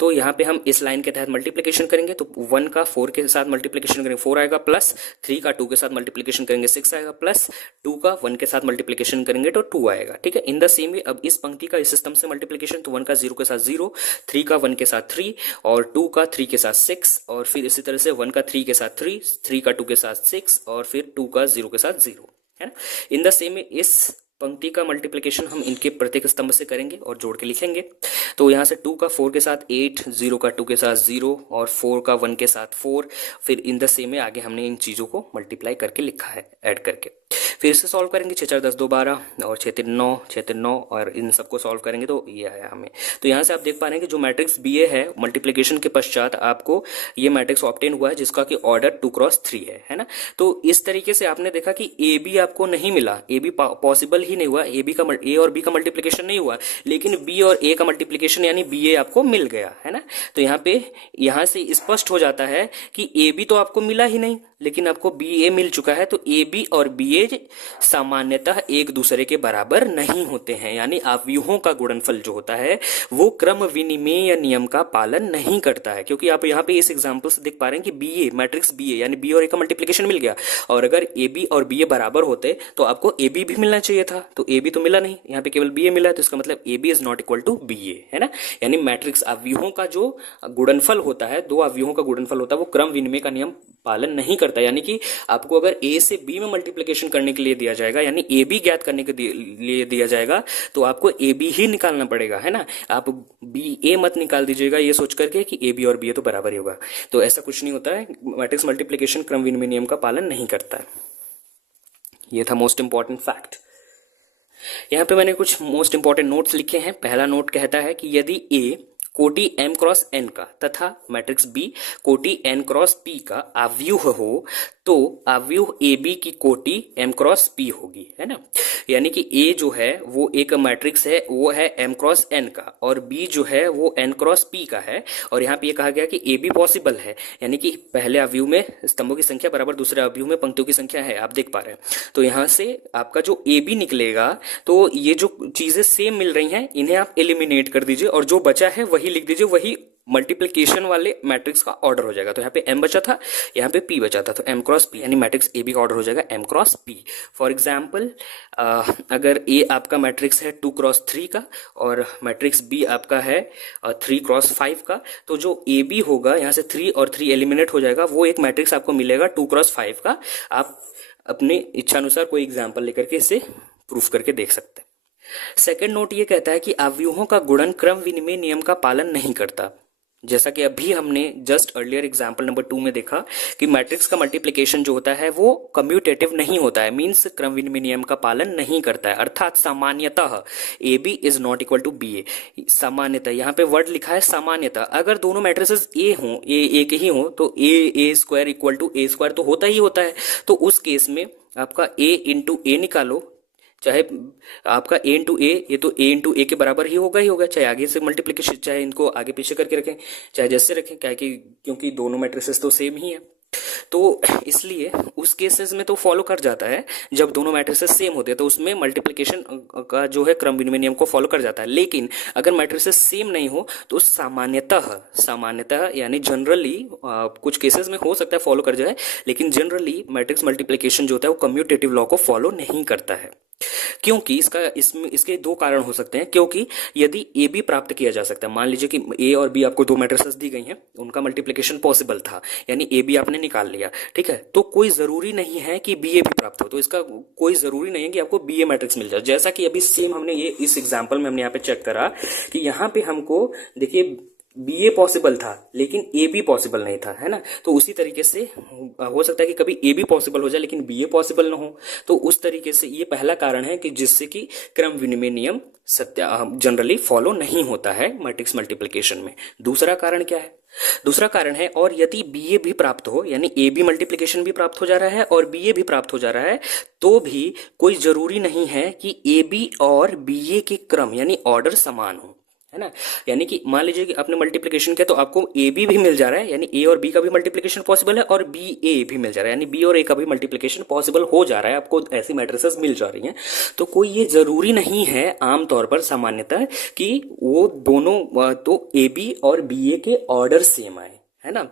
तो यहाँ पे हम इस लाइन के तहत मल्टीप्लिकेशन करेंगे तो 1 का 4 के साथ मल्टीप्लिकेशन करेंगे 4 आएगा, प्लस 3 का 2 के साथ मल्टीप्लिकेशन करेंगे 6 आएगा, प्लस 2 का 1 के साथ मल्टीप्लिकेशन करेंगे तो 2 आएगा। ठीक है। इन द सेम वे अब इस पंक्ति का इस स्तंभ से मल्टीप्लिकेशन, तो 1 का 0 के साथ 0, 3 का 1 के साथ 3 और 2 का 3 के साथ 6 और फिर इसी तरह से 1 का 3 के साथ 3, 3 का 2 के साथ 6 और फिर 2 का 0 के साथ 0 है ना। इन द सेम इस पंक्ति का मल्टीप्लिकेशन हम इनके प्रत्येक स्तंभ से करेंगे और जोड़ के लिखेंगे। तो यहाँ से 2 का 4 के साथ 8, 0 का 2 के साथ 0 और 4 का 1 के साथ 4। फिर इन द सेम में आगे हमने इन चीज़ों को मल्टीप्लाई करके लिखा है ऐड करके। फिर इसे सॉल्व करेंगे 6 4 10 2 12 और 6 3 9 6 3 9 और इन सबको सॉल्व करेंगे तो ये आया हमें। तो यहाँ से आप देख पा रहे हैं कि जो मैट्रिक्स बी ए है मल्टीप्लिकेशन के पश्चात आपको ये मैट्रिक्स ऑब्टेन हुआ है जिसका कि ऑर्डर 2×3 है ना। तो इस तरीके से आपने देखा कि ए बी आपको नहीं मिला, ए बी पॉसिबल ही नहीं हुआ, ए और बी का मल्टीप्लिकेशन नहीं हुआ, लेकिन बी और ए का मल्टीप्लिकेशन यानी बी ए आपको मिल गया है ना। तो यहाँ से स्पष्ट हो जाता है कि ए बी तो आपको मिला ही नहीं, लेकिन आपको बी ए मिल चुका है। तो ए बी और बी ए सामान्यतः एक दूसरे के बराबर नहीं होते हैं, यानी अवयवों का गुणनफल जो होता है वो क्रम विनिमेय नियम का पालन नहीं करता है। क्योंकि आप यहाँ पे इस एग्जांपल से देख पा रहे हैं कि बी ए मैट्रिक्स बी ए यानी बी और ए का मल्टीप्लिकेशन मिल गया, और अगर ए बी और बी ए बराबर होते तो आपको ए बी भी मिलना चाहिए था, तो ए बी तो मिला नहीं, यहाँ पे केवल बी ए मिला है। तो इसका मतलब A B is not equal to B A है ना। यानी मैट्रिक्स अवयवों का जो गुणनफल होता है, 2 अवयवों का गुणनफल होता है, वो क्रम विनिमय का नियम पालन नहीं करता। यानी कि आपको अगर ए से बी में मल्टीप्लिकेशन करने के लिए दिया जाएगा, यानी ए बी ज्ञात करने के लिए दिया जाएगा, तो आपको ए बी ही निकालना पड़ेगा है ना। आप बी ए मत निकाल दीजिएगा ये सोच करके कि ए बी और बी ए तो बराबर ही होगा, तो ऐसा कुछ नहीं होता है। मैट्रिक्स मल्टीप्लिकेशन क्रम विनिमय नियम का पालन नहीं करता है। ये था मोस्ट इंपॉर्टेंट फैक्ट। यहाँ पे मैंने कुछ मोस्ट इंपॉर्टेंट नोट्स लिखे हैं। पहला नोट कहता है कि यदि ए कोटि m×n का तथा मैट्रिक्स बी कोटि n×p का अवयव हो तो अवयव ए बी की कोटि m×p होगी है ना। यानी कि ए जो है वो एक मैट्रिक्स है, वो है m×n का, और बी जो है वो n×p का है। और यहाँ पे ये कहा गया कि ए बी पॉसिबल है, यानी कि पहले अवयव में स्तंभों की संख्या बराबर दूसरे अवयव में पंक्तियों की संख्या है, आप देख पा रहे हैं। तो यहाँ से आपका जो ए बी निकलेगा, तो ये जो चीजें सेम मिल रही हैं इन्हें आप एलिमिनेट कर दीजिए और जो बचा है वही लिख दीजिए, वही मल्टीप्लिकेशन वाले मैट्रिक्स का ऑर्डर हो जाएगा। तो यहाँ पे m बचा था, यहाँ पे p बचा था, तो m×p यानी मैट्रिक्स ए बी का ऑर्डर हो जाएगा m×p। फॉर एग्जाम्पल अगर a आपका मैट्रिक्स है 2×3 का और मैट्रिक्स b आपका है 3×5 का, तो जो ए बी होगा यहाँ से 3 और 3 एलिमिनेट हो जाएगा, वो एक मैट्रिक्स आपको मिलेगा 2×5 का। आप अपने इच्छानुसार कोई एग्जाम्पल लेकर के इसे प्रूफ करके देख सकते हैं। सेकेंड नोट ये कहता है कि अवयवों का गुणन क्रम विनिमय नियम का पालन नहीं करता। जैसा कि अभी हमने जस्ट अर्लियर एग्जांपल नंबर 2 में देखा कि मैट्रिक्स का मल्टीप्लिकेशन जो होता है वो कम्यूटेटिव नहीं होता है, मींस क्रम विनिमय नियम का पालन नहीं करता है, अर्थात सामान्यतः A B is not equal to B A. सामान्यतः यहाँ पे वर्ड लिखा है सामान्यतः, अगर दोनों मैट्रिसेस ए हों, ए एक ही हो, तो A square equal to A square तो होता ही होता है। तो उस केस में आपका ए इंटू ए निकालो, चाहे आपका ए इंटू ए, ये तो ए इंटू ए के बराबर ही होगा, चाहे आगे से मल्टीप्लिकेशन, चाहे इनको आगे पीछे करके रखें, चाहे जैसे रखें, क्या है कि क्योंकि दोनों मैट्रिसेस तो सेम ही है, तो इसलिए उस केसेस में तो फॉलो कर जाता है। जब दोनों मैट्रिसेस सेम होते हैं तो उसमें मल्टीप्लिकेशन का जो है क्रम विनिमय नियम को फॉलो कर जाता है। लेकिन अगर मैट्रिसेस सेम नहीं हो तो सामान्यतः यानी जनरली, कुछ केसेस में हो सकता है फॉलो कर जाए, लेकिन जनरली मैट्रिक्स मल्टीप्लिकेशन जो होता है वो कम्यूटेटिव लॉ को फॉलो नहीं करता है। क्योंकि इसके दो कारण हो सकते हैं। क्योंकि यदि ए बी प्राप्त किया जा सकता है, मान लीजिए कि ए और बी आपको दो मैट्रिसेस दी गई हैं, उनका मल्टीप्लिकेशन पॉसिबल था, यानी ए बी आपने निकाल लिया, ठीक है, तो कोई जरूरी नहीं है कि बी ए भी प्राप्त हो, तो इसका कोई जरूरी नहीं है कि आपको बी ए मैट्रिक्स मिल जाए। जैसा कि अभी सेम हमने ये इस एग्जाम्पल में हमने यहाँ पे चेक करा कि यहाँ पे हमको देखिए बी ए पॉसिबल था लेकिन ए बी पॉसिबल नहीं था, है ना। तो उसी तरीके से हो सकता है कि कभी ए बी पॉसिबल हो जाए लेकिन बी ए पॉसिबल ना हो। तो उस तरीके से ये पहला कारण है कि जिससे कि क्रम विनिमय नियम जनरली फॉलो नहीं होता है मैट्रिक्स मल्टीप्लिकेशन में। दूसरा कारण क्या है? दूसरा कारण है, और यदि बी ए भी प्राप्त हो, यानी ए बी मल्टीप्लिकेशन भी प्राप्त हो जा रहा है और बी ए भी प्राप्त हो जा रहा है, तो भी कोई जरूरी नहीं है कि ए बी और बी ए के क्रम यानी ऑर्डर समान हो, है ना। यानी कि मान लीजिए कि आपने मल्टीप्लिकेशन किया तो आपको ए बी भी मिल जा रहा है, यानी ए और बी का भी मल्टीप्लिकेशन पॉसिबल है, और बी ए भी मिल जा रहा है, यानी बी और ए का भी मल्टीप्लिकेशन पॉसिबल हो जा रहा है, आपको ऐसी मैट्रिसेस मिल जा रही हैं। तो कोई ये जरूरी नहीं है आमतौर पर सामान्यतः कि वो दोनों तो ए बी और बी ए के ऑर्डर सेम आए, है ना।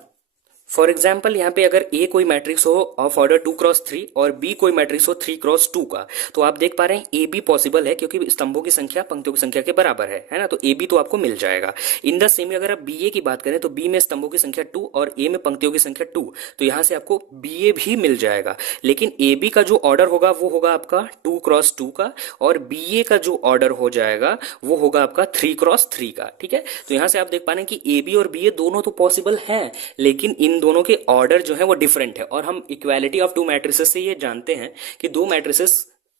फॉर एग्जाम्पल यहाँ पे अगर ए कोई मैट्रिक्स हो ऑफ ऑर्डर 2x3 और बी कोई मैट्रिक्स हो 3x2 का, तो आप देख पा रहे हैं ए बी पॉसिबल है क्योंकि स्तंभों की संख्या पंक्तियों की संख्या के बराबर है ना। तो ए बी तो आपको मिल जाएगा। इन द सेम अगर आप बी ए की बात करें तो बी में स्तंभों की संख्या 2 और ए में पंक्तियों की संख्या 2, तो यहाँ से आपको बी ए भी मिल जाएगा। लेकिन ए बी का जो ऑर्डर होगा वो होगा आपका 2x2 का, और बी ए का जो ऑर्डर हो जाएगा वो होगा आपका 3x3 का, ठीक है। तो यहाँ से आप देख पा रहे हैं कि ए बी और बी ए दोनों तो पॉसिबल है, लेकिन इन दोनों के ऑर्डर जो है वो डिफरेंट है। और हम इक्वालिटी ऑफ टू मैट्रिसेस से ये जानते हैं कि दो मैट्रिसेस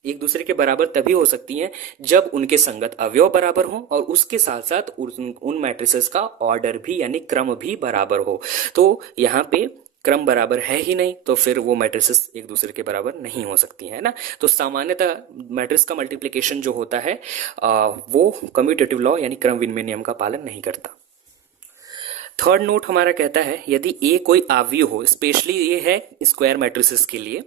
एक दूसरे के बराबर तभी हो सकती हैं जब उनके संगत अवयव बराबर हो और उसके साथ साथ उन मैट्रिसेस का ऑर्डर भी यानी क्रम भी बराबर हो। तो यहाँ पे क्रम बराबर है ही नहीं, तो फिर वो मैट्रिसेस एक दूसरे के बराबर नहीं हो सकती है ना। तो सामान्यतः मैट्रिक्स का मल्टीप्लिकेशन जो होता है वो कम्यूटेटिव लॉ यानी क्रम विनिमय नियम का पालन नहीं करता। थर्ड नोट हमारा कहता है यदि ए कोई अवयव हो, स्पेशली ये है स्क्वायर मैट्रिसेस के लिए,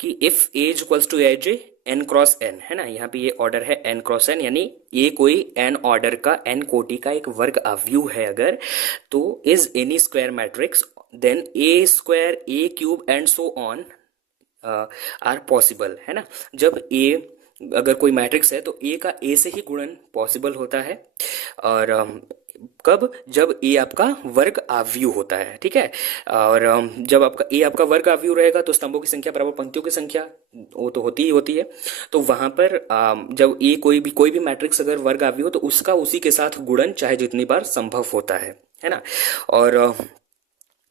कि if A is equals to A J N cross N, है ना। यहाँ पे ये ऑर्डर है एन क्रॉस एन, यानी ए कोई एन ऑर्डर का एन कोटि का एक वर्ग अवयव है अगर, तो is any square matrix then A square A cube and so on are possible, है ना। जब ए अगर कोई मैट्रिक्स है तो ए का ए से ही गुणन पॉसिबल होता है, और कब? जब ए आपका वर्ग अवयव होता है, ठीक है। और जब आपका ए आपका वर्ग अवयव रहेगा तो स्तंभों की संख्या बराबर पंक्तियों की संख्या, वो तो होती ही होती है। तो वहां पर जब ए कोई भी मैट्रिक्स अगर वर्ग अवयव हो तो उसका उसी के साथ गुणन चाहे जितनी बार संभव होता है ना। और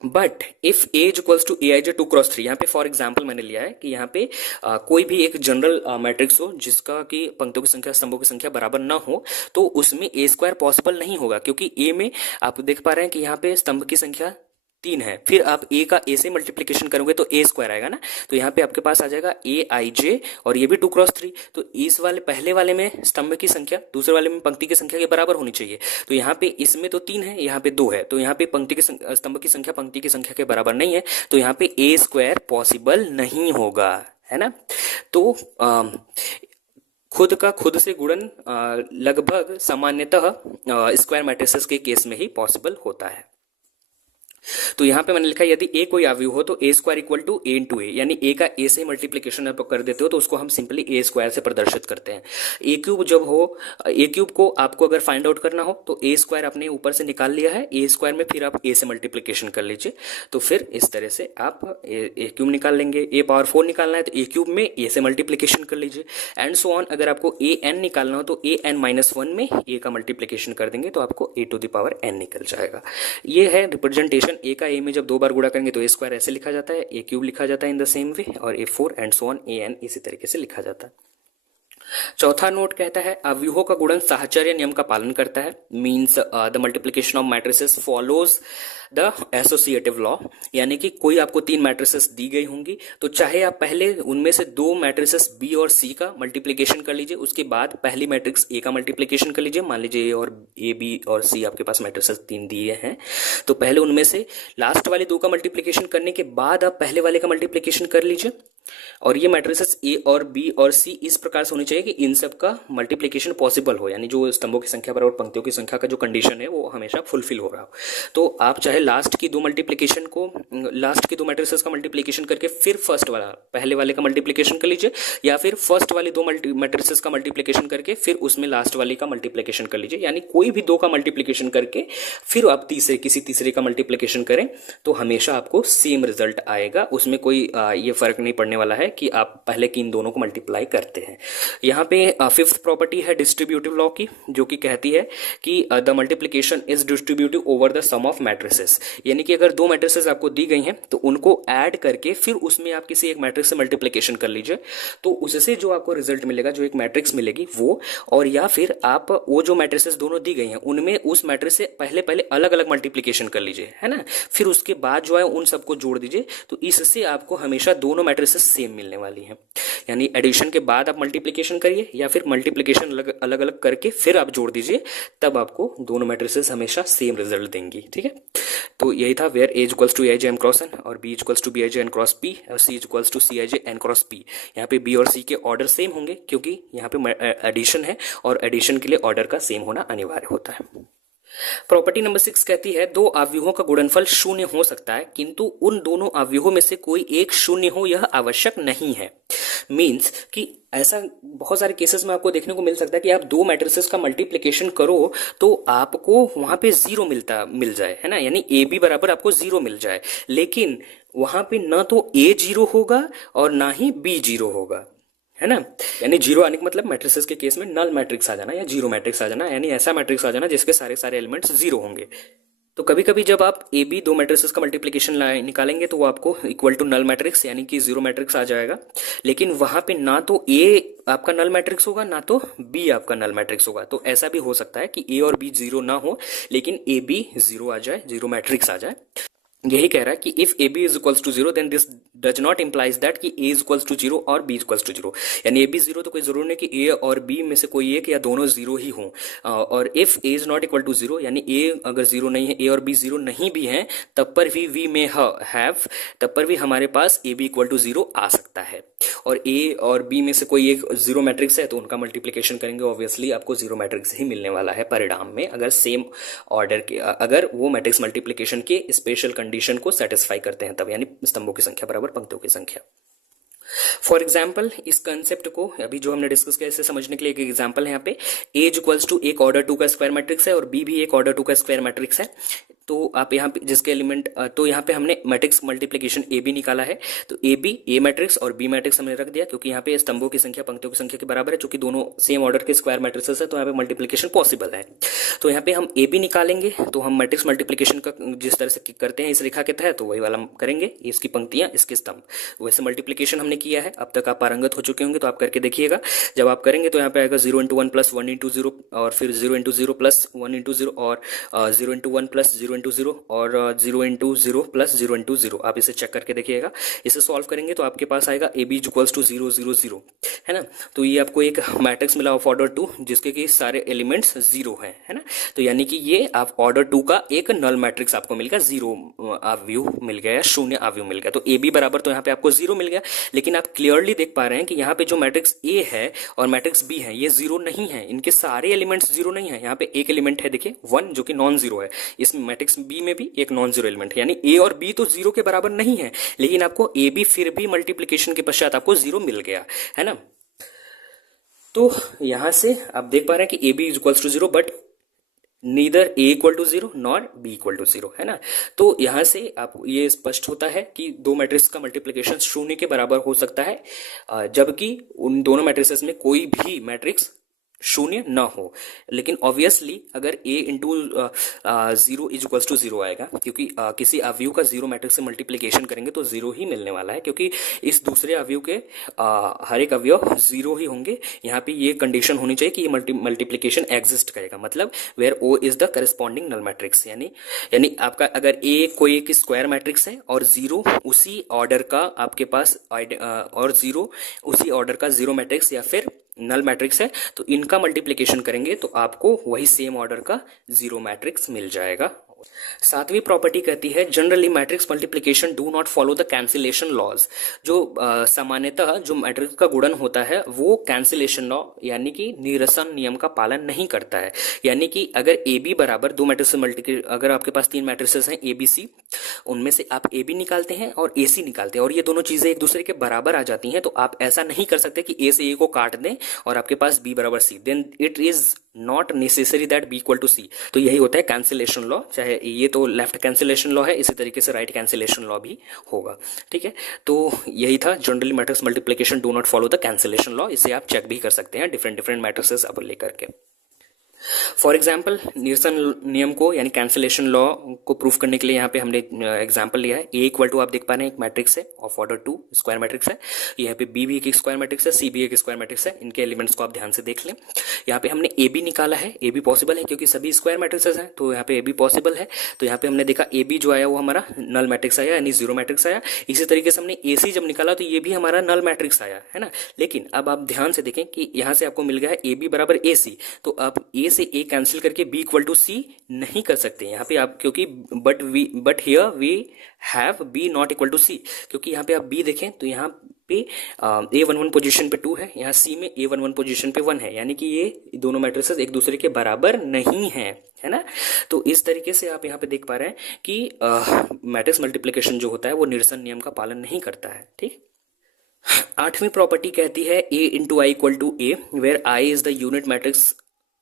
but if A is equals to A I J 2x3, यहाँ पे फॉर एग्जाम्पल मैंने लिया है कि यहाँ पे कोई भी एक जनरल मैट्रिक्स हो जिसका कि पंक्तियों की संख्या स्तंभों की संख्या बराबर ना हो, तो उसमें ए स्क्वायर पॉसिबल नहीं होगा, क्योंकि ए में आप देख पा रहे हैं कि यहाँ पे स्तंभ की संख्या 3 है, फिर आप ए का ए से मल्टीप्लीकेशन करोगे तो ए स्क्वायर आएगा ना। तो यहाँ पे आपके पास आ जाएगा ए आई जे, और ये भी 2x3, तो इस वाले पहले वाले में स्तंभ की संख्या दूसरे वाले में पंक्ति की संख्या के बराबर होनी चाहिए। तो यहाँ पे इसमें तो 3 है, यहाँ पे 2 है, तो यहाँ पे पंक्ति की स्तंभ की संख्या पंक्ति की संख्या के बराबर नहीं है, तो यहाँ पे ए स्क्वायर पॉसिबल नहीं होगा, है ना। तो खुद का खुद से गुणन लगभग सामान्यतः स्क्वायर मैट्रिसेस के केस में ही पॉसिबल होता है। तो यहाँ पे मैंने लिखा है यदि ए कोई अवयव हो तो A square equal to A into A, यानी ए का ए से मल्टीप्लीकेशन आप कर देते हो तो उसको हम सिंपली ए स्क्वायर से प्रदर्शित करते हैं। ए क्यूब जब हो, ए क्यूब को आपको अगर फाइंड आउट करना हो तो ए स्क्वायर आपने ऊपर से निकाल लिया है, ए स्क्वायर में फिर आप ए से मल्टीप्लीकेशन कर लीजिए, तो फिर इस तरह से आप ए क्यूब निकाल लेंगे। ए पावर 4 निकालना है तो ए क्यूब में ए से मल्टीप्लीकेशन कर लीजिए, एंड सो ऑन। अगर आपको ए एन निकालना हो तो ए एन माइनस 1 में ए का मल्टीप्लीकेशन कर देंगे तो आपको ए टू द पावर एन निकल जाएगा। ये है रिप्रेजेंटेशन। ए का ए में जब 2 बार गुणा करेंगे तो ए स्क्वायर ऐसे लिखा जाता है, ए क्यूब लिखा जाता है इन द सेम वे, और A 4 and so on, A N इसी तरीके से लिखा जाता है। चौथा नोट कहता है अवयवों का गुणन साहचर्य नियम का पालन करता है, means the multiplication of matrices follows the associative law, यानी कि कोई आपको 3 मैट्रिसेस दी गई होंगी तो चाहे आप पहले उनमें से 2 मैट्रिसेस बी और सी का मल्टीप्लीकेशन कर लीजिए, उसके बाद पहली मैट्रिक्स ए का मल्टीप्लीकेशन कर लीजिए। मान लीजिए ए और ए बी और सी आपके पास मैट्रिसेस 3 दिए हैं, तो पहले उनमें से लास्ट वाले 2 का मल्टीप्लीकेशन करने के बाद आप पहले वाले का मल्टीप्लीकेशन कर लीजिए। और ये मैट्रिसेस ए और बी और सी इस प्रकार से होनी चाहिए कि इन सब का मल्टीप्लीकेशन पॉसिबल हो, यानी जो स्तंभों की संख्या बराबर पंक्तियों की संख्या का जो कंडीशन है वो हमेशा फुलफिल हो रहा हो। तो आप चाहे लास्ट की 2 मल्टीप्लीकेशन को, लास्ट की 2 मैट्रिसेस का मल्टीप्लीकेशन करके फिर फर्स्ट वाला पहले वाले का मल्टीप्लीकेशन कर लीजिए, या फिर फर्स्ट वाली 2 मैट्रिसेस का मल्टीप्लीकेशन करके फिर उसमें लास्ट वाली का मल्टीप्लीकेशन कर लीजिए, यानी कोई भी 2 का मल्टीप्लीकेशन करके फिर आप किसी तीसरे का मल्टीप्लीकेशन करें तो हमेशा आपको सेम रिजल्ट आएगा। उसमें कोई ये फर्क नहीं पड़ने वाला है कि आप पहले की इन दोनों को मल्टीप्लाई करते हैं। यहाँ पे 5th प्रॉपर्टी है डिस्ट्रीब्यूटिव लॉ की, जो कि कहती है कि the multiplication is distributive over the sum of matrices, यानी कि अगर 2 मैट्रिसेस आपको दी गई हैं तो उनको ऐड करके फिर उसमें आप किसी एक मैट्रिक्स से मल्टीप्लीकेशन कर लीजिए, तो उससे जो आपको रिजल्ट मिलेगा, जो एक मैट्रिक्स मिलेगी वो, और या फिर आप वो जो मैट्रिसेस दोनों दी गई हैं उनमें उस मैट्रिक्स से पहले अलग अलग मल्टीप्लीकेशन कर लीजिए, है ना, फिर उसके बाद जो है उन सबको जोड़ दीजिए, तो इससे आपको हमेशा दोनों मैट्रिसेस सेम मिलने वाली है। यानी एडिशन के बाद आप मल्टीप्लीकेशन करिए या फिर मल्टीप्लीकेशन अलग अलग करके फिर आप जोड़ दीजिए, तब आपको दोनों मैट्रिसेस हमेशा सेम रिजल्ट देंगी। ठीक है, तो यही था where A equals to A I J M cross N और B equals to B I J N cross P और C equals to C I J N cross P. यहाँ पे बी और सी के ऑर्डर सेम होंगे क्योंकि यहाँ पे एडिशन है और एडिशन के लिए ऑर्डर का सेम होना अनिवार्य होता है। प्रॉपर्टी नंबर 6 कहती है 2 अवयवों का गुणनफल 0 हो सकता है किंतु उन दोनों अवयवों में से कोई एक 0 हो यह आवश्यक नहीं है। मींस कि ऐसा बहुत सारे केसेस में आपको देखने को मिल सकता है कि आप 2 मैट्रिसेस का मल्टीप्लिकेशन करो तो आपको वहां पे 0 मिल जाए, है ना, यानी ए बी बराबर आपको 0 मिल जाए, लेकिन वहां पे ना तो ए 0 होगा और ना ही बी 0 होगा, है ना। यानी 0 आने का मतलब मैट्रिसेस के केस में नल मैट्रिक्स आ जाना या 0 मैट्रिक्स आ जाना, यानी ऐसा मैट्रिक्स आ जाना जिसके सारे एलिमेंट्स 0 होंगे। तो कभी कभी जब आप ए बी 2 मैट्रिसेस का मल्टीप्लिकेशन निकालेंगे तो वो आपको इक्वल टू नल मैट्रिक्स यानी कि 0 मैट्रिक्स आ जाएगा, लेकिन वहां पे ना तो ए आपका नल मैट्रिक्स होगा ना तो बी आपका नल मैट्रिक्स होगा। तो ऐसा भी हो सकता है कि ए और बी 0 ना हो लेकिन ए बी 0 आ जाए, 0 मैट्रिक्स आ जाए। यही कह रहा है कि if A B is equals to 0 then this does not implies that कि ए इज इक्वल्स टू 0 और बी इज इक्वल्स टू 0, यानी ए बी 0 तो कोई जरूर नहीं कि ए और बी में से कोई एक या दोनों 0 ही हों। और if A is not equal to 0 यानी ए अगर 0 नहीं है, ए और बी 0 नहीं भी हैं, तब पर भी वी मे हैव, तब पर भी हमारे पास ए बी इक्वल टू 0 आ सकता है। और ए और बी में से कोई एक 0 मैट्रिक्स है तो उनका मल्टीप्लिकेशन करेंगे, ऑब्वियसली आपको 0 मैट्रिक्स ही मिलने वाला है परिणाम में, अगर सेम ऑर्डर के, अगर वो मैट्रिक्स मल्टीप्लिकेशन के स्पेशल कंडीशन को सेटिस्फाई करते हैं तब, यानी स्तंभों की संख्या बराबर पंक्तियों की संख्या। फॉर एग्जाम्पल इस कंसेप्ट को अभी जो हमने डिस्कस किया इसे समझने के लिए एक एग्जाम्पल है यहाँ पे, ए इक्वल्स टू एक ऑर्डर 2 का स्क्वायर मैट्रिक्स है और बी भी एक ऑर्डर 2 का स्क्वायर मैट्रिक्स है। तो आप यहाँ पे जिसके एलिमेंट, तो यहाँ पे हमने मैट्रिक्स मल्टीप्लिकेशन ए बी निकाला है, तो ए बी ए मैट्रिक्स और बी मैट्रिक्स हमने रख दिया क्योंकि यहाँ पे स्तंभों की संख्या पंक्तियों की संख्या के बराबर है, चूंकि दोनों सेम ऑर्डर के स्क्वायर मैट्रिक्सेस है तो यहाँ पे मल्टीप्लिकेशन पॉसिबल है। तो यहाँ पे हम ए बी निकालेंगे, तो हम मैट्रिक्स मल्टीप्लिकेशन का जिस तरह से करते हैं इस रेखा के तहत, तो वही वाला हम करेंगे, इसकी पंक्तियां इसके स्तंभ, वैसे मल्टीप्लिकेशन हमने किया है। अब तक आप पारंगत हो चुके होंगे तो आप करके देखिएगा। जब आप करेंगे तो यहाँ पे आएगा 0 × 1 + 1 × 0 और फिर 0 × 0 + 1 × 0 और 0 × 1 + 0 × 0 और 0 × 0 + 0 × 0। आप इसे चेक करके देखिएगा। इसे सॉल्व करेंगे तो आपके पास आएगा ए बी इक्वल्स टू 0 0 0, है ना। तो ये आपको एक मैट्रिक्स मिला ऑफ ऑर्डर 2 जिसके कि सारे एलिमेंट्स 0 हैं, है ना। तो यानी कि ये आप ऑर्डर 2 का एक नल मैट्रिक्स आपको मिल गया, 0 अवयव मिल गया या 0 अवयव मिल गया। तो ए बी बराबर तो यहाँ पे आपको 0 मिल गया, लेकिन आप क्लियरली देख पा रहे हैं कि यहाँ पे जो मैट्रिक्स ए है और मैट्रिक्स बी है ये 0 नहीं है, इनके सारे एलिमेंट्स 0 नहीं है। यहाँ पे एक एलिमेंट है देखिए 1 जो कि नॉन 0 है, इसमें मैट्रिक्स मैट्रिक्स बी में भी एक नॉन जीरो एलिमेंट है, यानी ए और बी तो जीरो के बराबर नहीं है, लेकिन आपको ए बी फिर भी मल्टीप्लीकेशन के पश्चात आपको जीरो मिल गया है ना। तो यहां से आप देख पा रहे हैं कि A B is equals to zero, but neither A equal to zero nor B equal to zero, है ना। तो यहां से आप ये स्पष्ट होता है कि दो मैट्रिक्स का मल्टीप्लिकेशन शून्य के बराबर हो सकता है, जबकि उन दोनों मैट्रिसेस में कोई भी मैट्रिक्स शून्य न हो। लेकिन ऑब्वियसली अगर a into zero is equals to zero आएगा, क्योंकि किसी अवयव का जीरो मैट्रिक्स से मल्टीप्लिकेशन करेंगे तो जीरो ही मिलने वाला है, क्योंकि इस दूसरे अवयव के हर एक अवयव जीरो ही होंगे। यहाँ पे ये कंडीशन होनी चाहिए कि ये मल्टीप्लिकेशन एग्जिस्ट करेगा, मतलब where o is the corresponding null matrix, यानी आपका अगर a कोई एक स्क्वायर मैट्रिक्स है और जीरो उसी ऑर्डर का आपके पास और जीरो उसी ऑर्डर का जीरो मैट्रिक्स या फिर नल मैट्रिक्स है, तो इनका मल्टीप्लिकेशन करेंगे तो आपको वही सेम ऑर्डर का जीरो मैट्रिक्स मिल जाएगा। सातवीं प्रॉपर्टी कहती है generally matrix multiplication do not follow the cancellation laws. जो सामान्यतः जो मैट्रिक्स का गुणन होता है वो कैंसिलेशन लॉ यानी कि निरसन नियम का पालन नहीं करता है। यानी कि अगर ए बी बराबर दो मैट्रिक्स से अगर आपके पास तीन मैट्रिक्सेस हैं ए बी सी, उनमें से आप ए बी निकालते हैं और ए सी निकालते हैं और ये दोनों चीजें एक दूसरे के बराबर आ जाती हैं, तो आप ऐसा नहीं कर सकते कि ए से ए को काट दें और आपके पास बी बराबर C, then it is not necessary that B equal to C. तो यही होता है कैंसिलेशन लॉ। चाहे ये तो लेफ्ट कैंसिलेशन लॉ है, इसी तरीके से राइट कैंसिलेशन लॉ भी होगा। ठीक है, तो यही था generally matrix multiplication do not follow the cancellation law. इसे आप चेक भी कर सकते हैं डिफरेंट डिफरेंट मैट्रिक्सेस अब लेकर के। फॉर एग्जाम्पल निरसन नियम को यानी कैंसिलेशन लॉ को प्रूफ करने के लिए यहाँ पे हमने एग्जाम्पल लिया है। ए इक्वल टू आप देख पा रहे हैं एक मैट्रिक्स है of order two, square matrix है। यहाँ पे बी भी एक स्क्वायर मैट्रिक्स है, सी भी एक स्क्वायर मैट्रिक्स है। इनके एलिमेंट्स को आप ध्यान से देख लें। यहाँ पे हमने ए बी निकाला है, ए बी पॉसिबल है क्योंकि सभी स्क्वायर मैट्रिक्सेस हैं, तो यहाँ पे ए बी पॉसिबल है। तो यहाँ पे हमने देखा ए बी जो आया वो हमारा नल मैट्रिक्स आया यानी जीरो मैट्रिक्स आया। इसी तरीके से हमने ए सी जब निकाला तो ये भी हमारा नल मैट्रिक्स आया, है ना। लेकिन अब आप ध्यान से देखें कि यहाँ से आपको मिल गया है ए बी बराबर ए सी, तो आप ए से ए कैंसिल करके बी इक्वल टू सी नहीं कर सकते यहाँ पे आप, क्योंकि but here we have B not equal to C. क्योंकि यहाँ पे आप बी देखें तो यहाँ पे ए वन वन पोजिशन पे 2 है, यहाँ सी में ए वन वन पोजिशन पे 1 है, यानी कि ये दोनों मैट्रिसेस एक दूसरे के बराबर नहीं है, है ना। तो इस तरीके से आप यहाँ पे देख पा रहे हैं कि मैट्रिक्स मल्टीप्लिकेशन जो होता है वो निरसन नियम का पालन नहीं करता है। ठीक। आठवीं प्रॉपर्टी कहती है A into I equal to A, where I is the unit matrix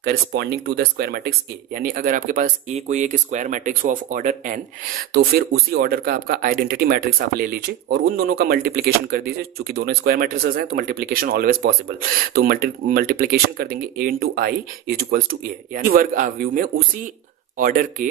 corresponding to the square matrix A. यानी अगर आपके पास ए कोई एक स्क्वायर मैट्रिक्स हो ऑफ ऑर्डर एन, तो फिर उसी ऑर्डर का आपका आइडेंटिटी मैट्रिक्स आप ले लीजिए और उन दोनों का मल्टीप्लिकेशन कर दीजिए। चूंकि दोनों स्क्वायर मैट्रिक्सेस हैं तो मल्टीप्लिकेशन ऑलवेज पॉसिबल, तो मल्टीप्लिकेशन कर देंगे A into I is equals to A, यानी वर्ग आव्यूह में उसी ऑर्डर के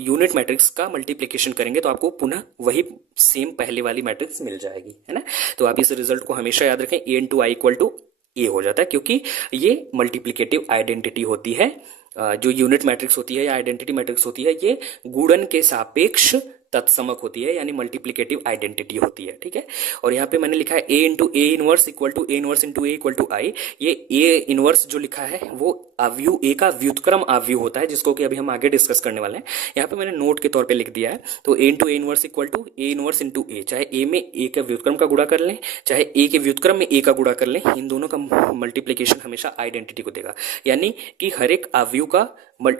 यूनिट मैट्रिक्स का मल्टीप्लिकेशन करेंगे तो आपको पुनः वही सेम पहले वाली मैट्रिक्स मिल जाएगी, है ना। तो आप इस रिजल्ट को हमेशा याद रखें, ए इंटू आई इक्वल टू ए हो जाता है, क्योंकि ये मल्टीप्लिकेटिव आइडेंटिटी होती है। जो यूनिट मैट्रिक्स होती है या आइडेंटिटी मैट्रिक्स होती है ये गुणन के सापेक्ष तत्समक होती है, यानी मल्टीप्लिकेटिव आइडेंटिटी होती है। ठीक है, और यहाँ पे मैंने लिखा है A into A inverse equal to A inverse into A equal to I. ये ए इनवर्स जो लिखा है वो अवयव ए का व्युत्क्रम अवयव होता है, जिसको कि अभी हम आगे डिस्कस करने वाले हैं। यहाँ पे मैंने नोट के तौर पे लिख दिया है, तो A into A inverse equal to A inverse into A. चाहे ए में ए के व्युत्क्रम का गुणा कर लें, चाहे ए के व्युत्क्रम में ए का गुणा कर लें, इन दोनों का मल्टीप्लिकेशन हमेशा आइडेंटिटी को देगा। यानी कि हर एक अवयव का,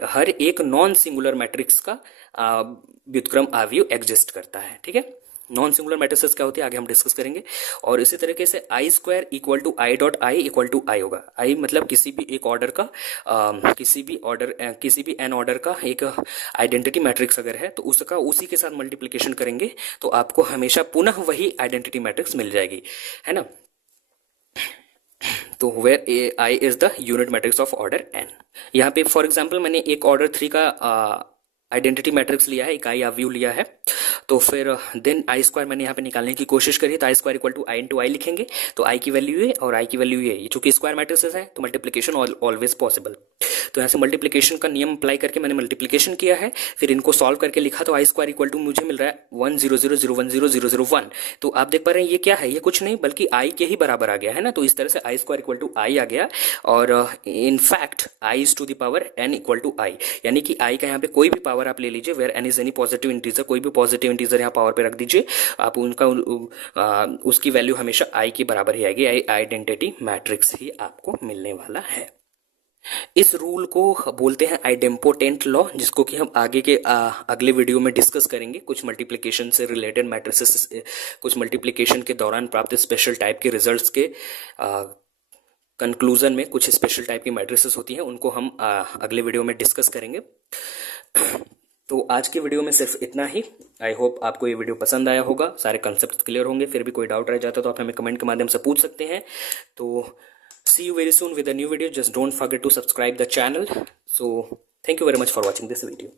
हर एक नॉन सिंगुलर मैट्रिक्स का व्युत्क्रम अवयव एग्जिस्ट करता है। ठीक है, नॉन सिंगुलर मैट्रिसेस क्या होती है आगे हम डिस्कस करेंगे। और इसी तरीके से I square equal to I dot I equal to I होगा। आई मतलब किसी भी एक ऑर्डर का किसी भी एन ऑर्डर का एक आइडेंटिटी मैट्रिक्स अगर है तो उसका उसी के साथ मल्टीप्लिकेशन करेंगे तो आपको हमेशा पुनः वही आइडेंटिटी मैट्रिक्स मिल जाएगी, है ना। तो where I is the unit matrix of order N. यहाँ पे फॉर एग्जाम्पल मैंने एक ऑर्डर 3 का आइडेंटिटी मैट्रिक्स लिया है, एक आई अवयव लिया है, तो फिर देन आई स्क्वायर मैंने यहाँ पे निकालने की कोशिश करी, तो I square equal to I into I लिखेंगे, तो आई की वैल्यू ये और आई की वैल्यू ये, चूंकि स्क्वायर मैट्रिक्सेस है तो मल्टीप्लिकेशन ऑलवेज पॉसिबल। तो यहाँ से मल्टीप्लिकेशन का नियम अप्लाई करके मैंने मल्टीप्लिकेशन किया है, फिर इनको सॉल्व करके लिखा, तो आई स्क्वायर इक्वल टू मुझे मिल रहा है 100010001। तो आप देख पा रहे हैं ये क्या है, ये कुछ नहीं बल्कि आई के ही बराबर आ गया है ना। तो इस तरह से I square equal to I आ गया, और in fact I is to the power N equal to I, यानी कि आई का यहाँ पे कोई भी पावर आप ले लीजिए, where N is any positive integer, कोई भी पॉजिटिव इंटीजर यहाँ पावर पे रख दीजिए, आप उनका उसकी वैल्यू हमेशा आई के बराबर ही आएगी। आई आइडेंटिटी मैट्रिक्स ही आपको मिलने वाला है। इस रूल को बोलते हैं आइडेम्पोटेंट लॉ, जिसको कि हम आगे के अगले वीडियो में डिस्कस करेंगे। कुछ मल्टीप्लिकेशन से रिलेटेड मैट्रिसेस, कुछ मल्टीप्लिकेशन के दौरान प्राप्त स्पेशल टाइप के रिजल्ट्स के कंक्लूजन में कुछ स्पेशल टाइप की मैट्रिसेस होती हैं, उनको हम अगले वीडियो में डिस्कस करेंगे। तो आज की वीडियो में सिर्फ इतना ही। आई होप आपको ये वीडियो पसंद आया होगा, सारे कंसेप्ट क्लियर होंगे। फिर भी कोई डाउट रह जाता तो आप हमें कमेंट के माध्यम से पूछ सकते हैं। तो see you very soon with a new video. Just don't forget to subscribe the channel. So thank you very much for watching this video.